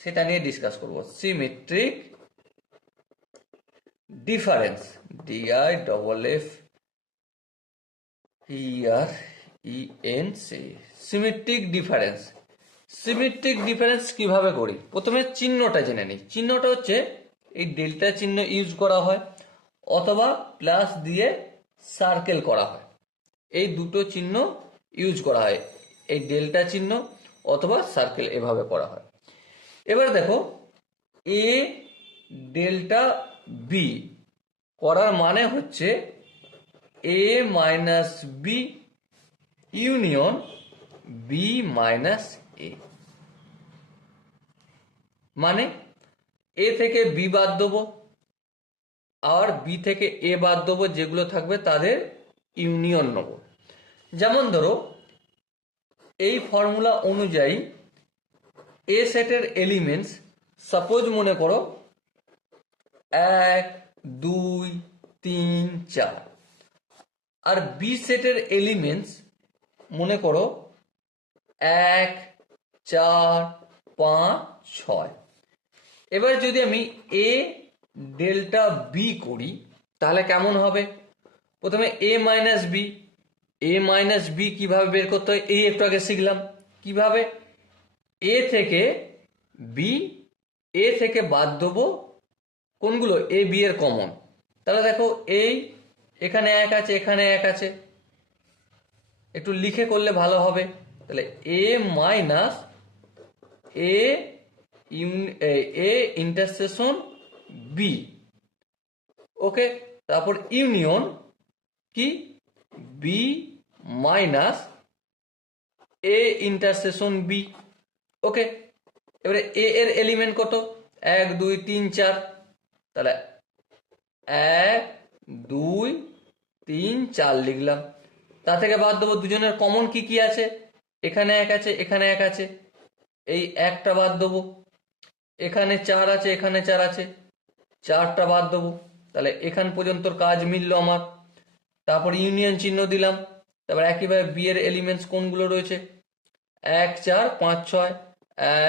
সেটা নিয়ে ডিসকাস করব। Symmetric difference, DIFF ERENC, symmetric difference. Symmetric difference কিভাবে করি? প্রথমে চিহ্নটা জেনে নিই। চিহ্নটা হচ্ছে এই ডেল্টা চিহ্ন ইউজ করা হয়, অথবা প্লাস দিয়ে সার্কেল করা হয়। এই দুটো চিহ্ন ইউজ করা হয়, এই ডেল্টা চিহ্ন অথবা সার্কেল, এভাবে করা হয়। এবার দেখো এ ডেল্টা বি করার মানে হচ্ছে A minus B union B minus A. মানে এ থেকে বি বাদ দেবো আর বি থেকে এ বাদ দেবো, যেগুলো থাকবে তাদের ইউনিয়ন নেব। যেমন ধরো এই ফর্মুলা অনুযায়ী এ সেটের এলিমেন্টস, সাপোজ মনে করো 1 2 3 4। আর বি সেটের এলিমেন্টস মনে করো 1 4 5 6। এবার যদি আমি এ ডেল্টা বি করি তাহলে কেমন হবে? প্রথমে এ মাইনাস বি। এ মাইনাস বি কিভাবে বের করতে হয় এই একটু আগে শিখলাম। কিভাবে? এ থেকে বি, এ থেকে বাদ দেবো কোনগুলো? এ বি এর কমন। তাহলে দেখো এই এখানে 1 আছে, এখানে 1 আছে, একটু লিখে করলে ভালো হবে। তাহলে A minus A A intersection B. Okay, তারপর ইউনিয়ন কি? B minus A intersection B. Okay, এবারে এ এর এলিমেন্ট কত? 1 2 3 4। তাহলে 1 2 3 4 লিখলাম। তা থেকে বাদ দেবো দুজনের কমন কি কি আছে? এখানে 1 আছে, এখানে 1 আছে, এই একটা বাদ দেবো। এখানে 4 আছে, এখানে 4 আছে, 4টা বাদ দেবো। তাহলে এখান পর্যন্ত কাজ মিলল আমার। তারপর ইউনিয়ন চিহ্ন দিলাম। তারপর একইভাবে বি এর এলিমেন্টস কোনগুলো রয়েছে? 1 4 5 6,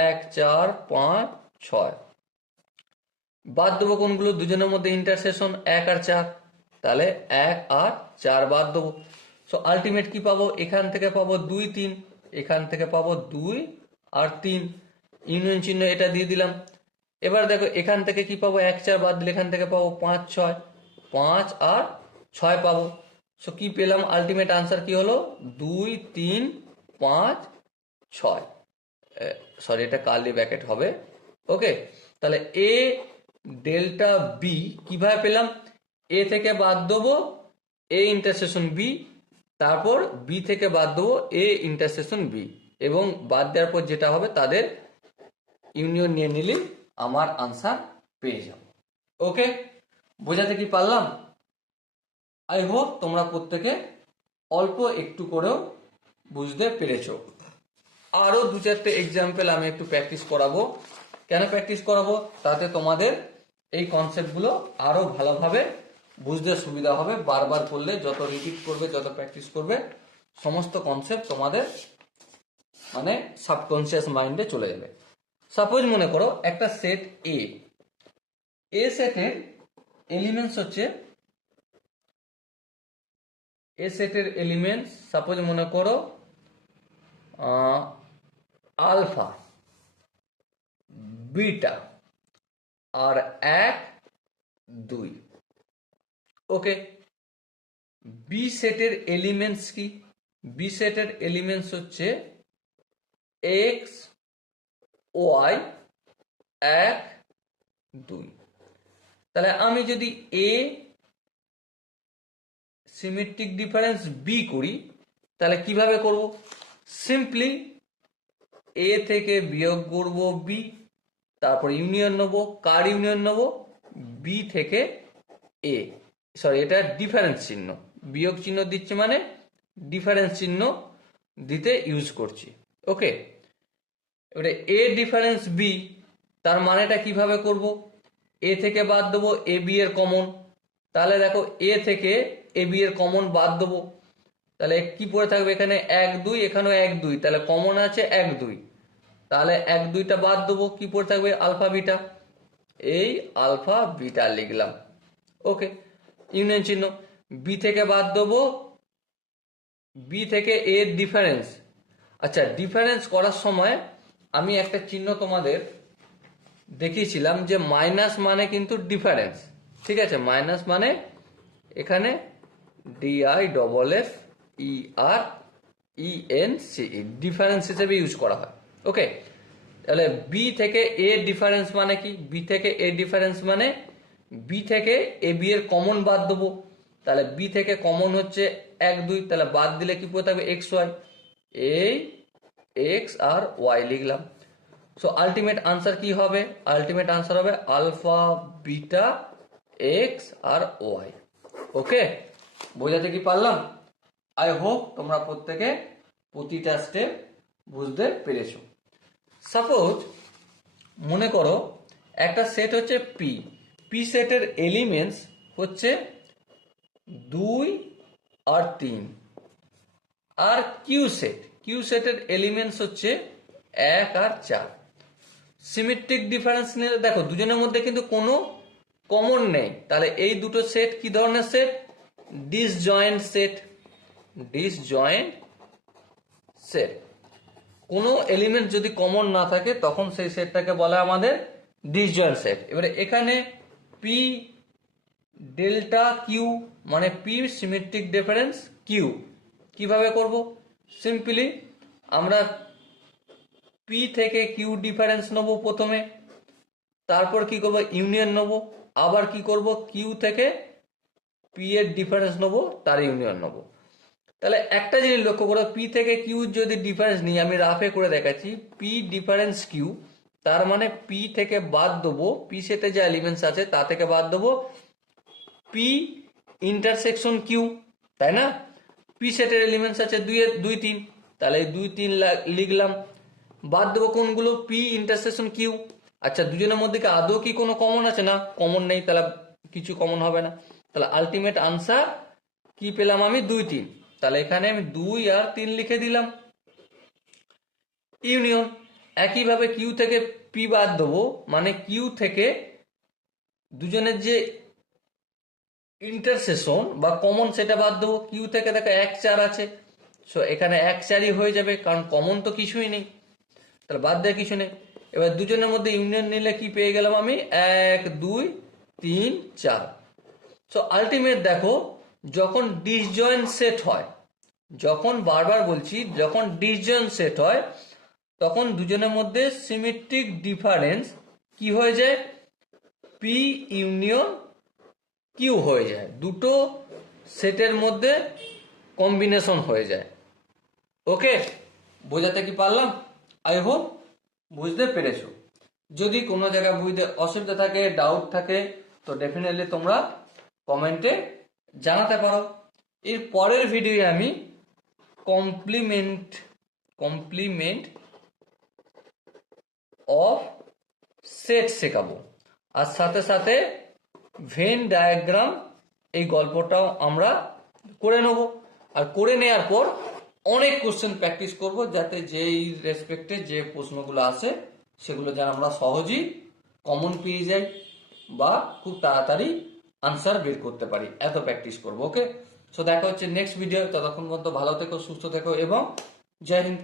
1 4 5 6। বাদ দেবো কোনগুলো? দুজনের মধ্যে ইন্টারসেকশন 1 আর 4। তাহলে 1 আর 4 বাদ দেবো। সো আলটিমেট কি পাবো? এখান থেকে পাবো 2 3, এখান থেকে পাবো 2 আর 3। ইউনিয়ন চিহ্ন এটা দিয়ে দিলাম। এবার দেখো এখান থেকে কি পাবো? 1 4 বাদ দিলে এখান থেকে পাবো 5 6, 5 আর 6 পাবো। সো কি পেলাম? আলটিমেট আনসার কি হলো? 2 3 5 6। সরি, এটা কার্লি ব্র্যাকেট হবে। ওকে, তাহলে এ ডেল্টা বি কিভাবে পেলাম? এ থেকে বাদ দেবো এ ইন্টারসেকশন বি, তারপর বি থেকে বাদ দেবো এ ইন্টারসেকশন বি, এবং বাদ দেওয়ার পর যেটা হবে তাদের ইউনিয়ন নিয়ে নিলে আমার আনসার পেয়ে যাব। ওকে, বোঝাতে কি পারলাম? আই হোপ তোমরা প্রত্যেকে অল্প একটু করেও বুঝতে পেরেছো। আরও 2-4টে এক্সাম্পল আমি একটু প্র্যাকটিস করাবো। কেন প্র্যাকটিস করাবো? তাতে তোমাদের এই কনসেপ্টগুলো আরও ভালোভাবে বুঝতে সুবিধা হবে। বারবার করলে, যত রিপিট করবে, যত প্র্যাকটিস করবে, সমস্ত কনসেপ্ট তোমাদের মানে সাবকনসিয়াস মাইন্ডে চলে যাবে। সাপোজ মনে করো একটা সেট এ। এ সেটের এলিমেন্টস হচ্ছে, এ সেটের এলিমেন্টস সাপোজ মনে করো আলফা, বিটা আর 1 2। ওকে, বি সেটের এলিমেন্টস কি? বি সেটের এলিমেন্টস হচ্ছে এক্স ওয়াই 1 2। তাহলে আমি যদি এ সিমেট্রিক ডিফারেন্স বি করি তাহলে কিভাবে করব? সিম্পলি এ থেকে বিয়োগ করব বি, তারপর ইউনিয়ন নেব। কার ইউনিয়ন নেব? বি থেকে এ। সরি, এটা ডিফারেন্স চিহ্ন, বিয়োগ চিহ্ন দিচ্ছে মানে ডিফারেন্স চিহ্ন দিতে ইউজ করছি। ওকে, এবারে এ ডিফারেন্স বি, তার মানেটা কিভাবে করব? এ থেকে বাদ দেবো এ বি এর কমন। তাহলে দেখো এ থেকে এ বি এর কমন বাদ দেবো, তাহলে কি পড়ে থাকবে? এখানে 1 2, এখানেও 1 2, তাহলে কমন আছে 1 2। তাহলে 1 2টা বাদ দেবো, কি পড়ে থাকবে? Alpha beta. এই আলফা বিটা লিখলাম। ওকে, ইউনিয়ন চিহ্ন। বি থেকে বাদ দেবো বি থেকে এর ডিফারেন্স। আচ্ছা, ডিফারেন্স করার সময় আমি একটা চিহ্ন তোমাদের দেখিয়েছিলাম যে মাইনাস মানে কিন্তু ডিফারেন্স। ঠিক আছে, মাইনাস মানে এখানে D I double F E R E N C E, difference হিসেবে ইউজ করা হয়। ওকে, তাহলে বি থেকে এ ডিফারেন্স মানে কি? বি থেকে এ ডিফারেন্স মানে বি থেকে এ বি এর কমন বাদ দেবো। তাহলে বি থেকে কমন হচ্ছে 1 2, তাহলে বাদ দিলে কি পড়ে থাকবে? X Y. এই এক্স আর ওয়াই লিখলাম। সো আলটিমেট আনসার কি হবে? আলটিমেট আনসার হবে আলফা বিটা এক্স আর ওয়াই। ওকে, বোঝাতে কি পারলাম? আই হোপ তোমরা প্রত্যেকে প্রতিটা স্টেপ বুঝতে পেরেছো। সাপোজ মনে করো একটা সেট হচ্ছে পি। পি সেটের এলিমেন্টস হচ্ছে 2 আর 3। আর কিউ সেটের এলিমেন্টস হচ্ছে 1 আর 4। সিমেট্রিক ডিফারেন্স নিলে দেখো দুজনের মধ্যে কিন্তু কোনো কমন নেই, তাহলে এই দুটো সেট কি ধরনের set? Disjoint set. Disjoint set. কোনো এলিমেন্ট যদি কমন না থাকে তখন সেই সেটটাকে বলা হয় আমাদের ডিসজয়েন্ট সেট। এবারে এখানে পি ডেল্টা কিউ মানে পি সিমেট্রিক ডিফারেন্স কিউ কিভাবে করব? সিম্পলি আমরা পি থেকে কিউ ডিফারেন্স নেব প্রথমে, তারপর কি করব? ইউনিয়ন নেব, আবার কি করব? কিউ থেকে পি এর ডিফারেন্স নেব, তার ইউনিয়ন নেব। তাহলে একটা জিনিস লক্ষ্য করো, পি থেকে কিউ যদি ডিফারেন্স নিই, আমি রাফে করে দেখাচ্ছি, পি ডিফারেন্স কিউ, তার মানে পি থেকে বাদ দেবো, পি সেটে যে এলিমেন্টস আছে তা থেকে বাদ দেবো পি ইন্টারসেকশন কিউ, তাই না? পি সেটের এলিমেন্টস আছে 2 3, তাহলে 2 3 লিখলাম। বাদ দেবো কোনগুলো? P intersection Q. আচ্ছা, দুজনের মধ্যে কি আদৌ কি কোনো কমন আছে? না, কমন নেই, তাহলে কিছু কমন হবে না। তাহলে আলটিমেট আনসার কি পেলাম আমি? 2 3। তাহলে এখানে আমি 2 আর 3 লিখে দিলাম। ইউনিয়ন একইভাবে কিউ থেকে পি বাদ দেবো, মানে কিউ থেকে দুজনের যে ইন্টারসেকশন বা কমন সেটা বাদ দেবো। কিউ থেকে দেখো 1 4 আছে, সো এখানে 1 4ই হয়ে যাবে, কারণ কমন তো কিছুই নেই, তাহলে বাদ দেওয়ার কিছু নেই। এবার দুজনের মধ্যে ইউনিয়ন নিলে কি পেয়ে গেলাম আমি? 1 2 3 4। সো আলটিমেট দেখো, যখন ডিসজয়েন্ট সেট হয়, যখন বারবার বলছি, যখন ডিসজয়েন্ট সেট হয় তখন দুজনের মধ্যে সিমেট্রিক ডিফারেন্স কি হয়ে যায়? পি ইউনিয়ন কিউ হয়ে যায়, দুটো সেটের মধ্যে কম্বিনেশন হয়ে যায়। ওকে, বোঝাতে কি পারলাম? আই হোপ বুঝতে পেরেছো। যদি কোনো জায়গায় বুঝতে অসুবিধা থাকে, ডাউট থাকে, তো ডেফিনেটলি তোমরা কমেন্টে জানাতে পারো। এর পরের ভিডিওয়ে আমি কমপ্লিমেন্ট অফ সেট শেখাবো, আর সাথে সাথে ভেন ডায়াগ্রাম এই গল্পটাও আমরা করে নেব। আর করে নেওয়ার পর অনেক কোশ্চেন প্র্যাকটিস করব, যাতে যেই রেসপেক্টে যে প্রশ্নগুলো আসে সেগুলো যেন আমরা সহজেই কমন পেয়ে যাই বা খুব তাড়াতাড়ি আনসার বের করতে পারি, এত প্র্যাকটিস করবো। ওকে, সো দেখা হচ্ছে নেক্সট ভিডিও। ততক্ষণ পর্যন্ত ভালো থেকো, সুস্থ থেকো এবং জয় হিন্দ।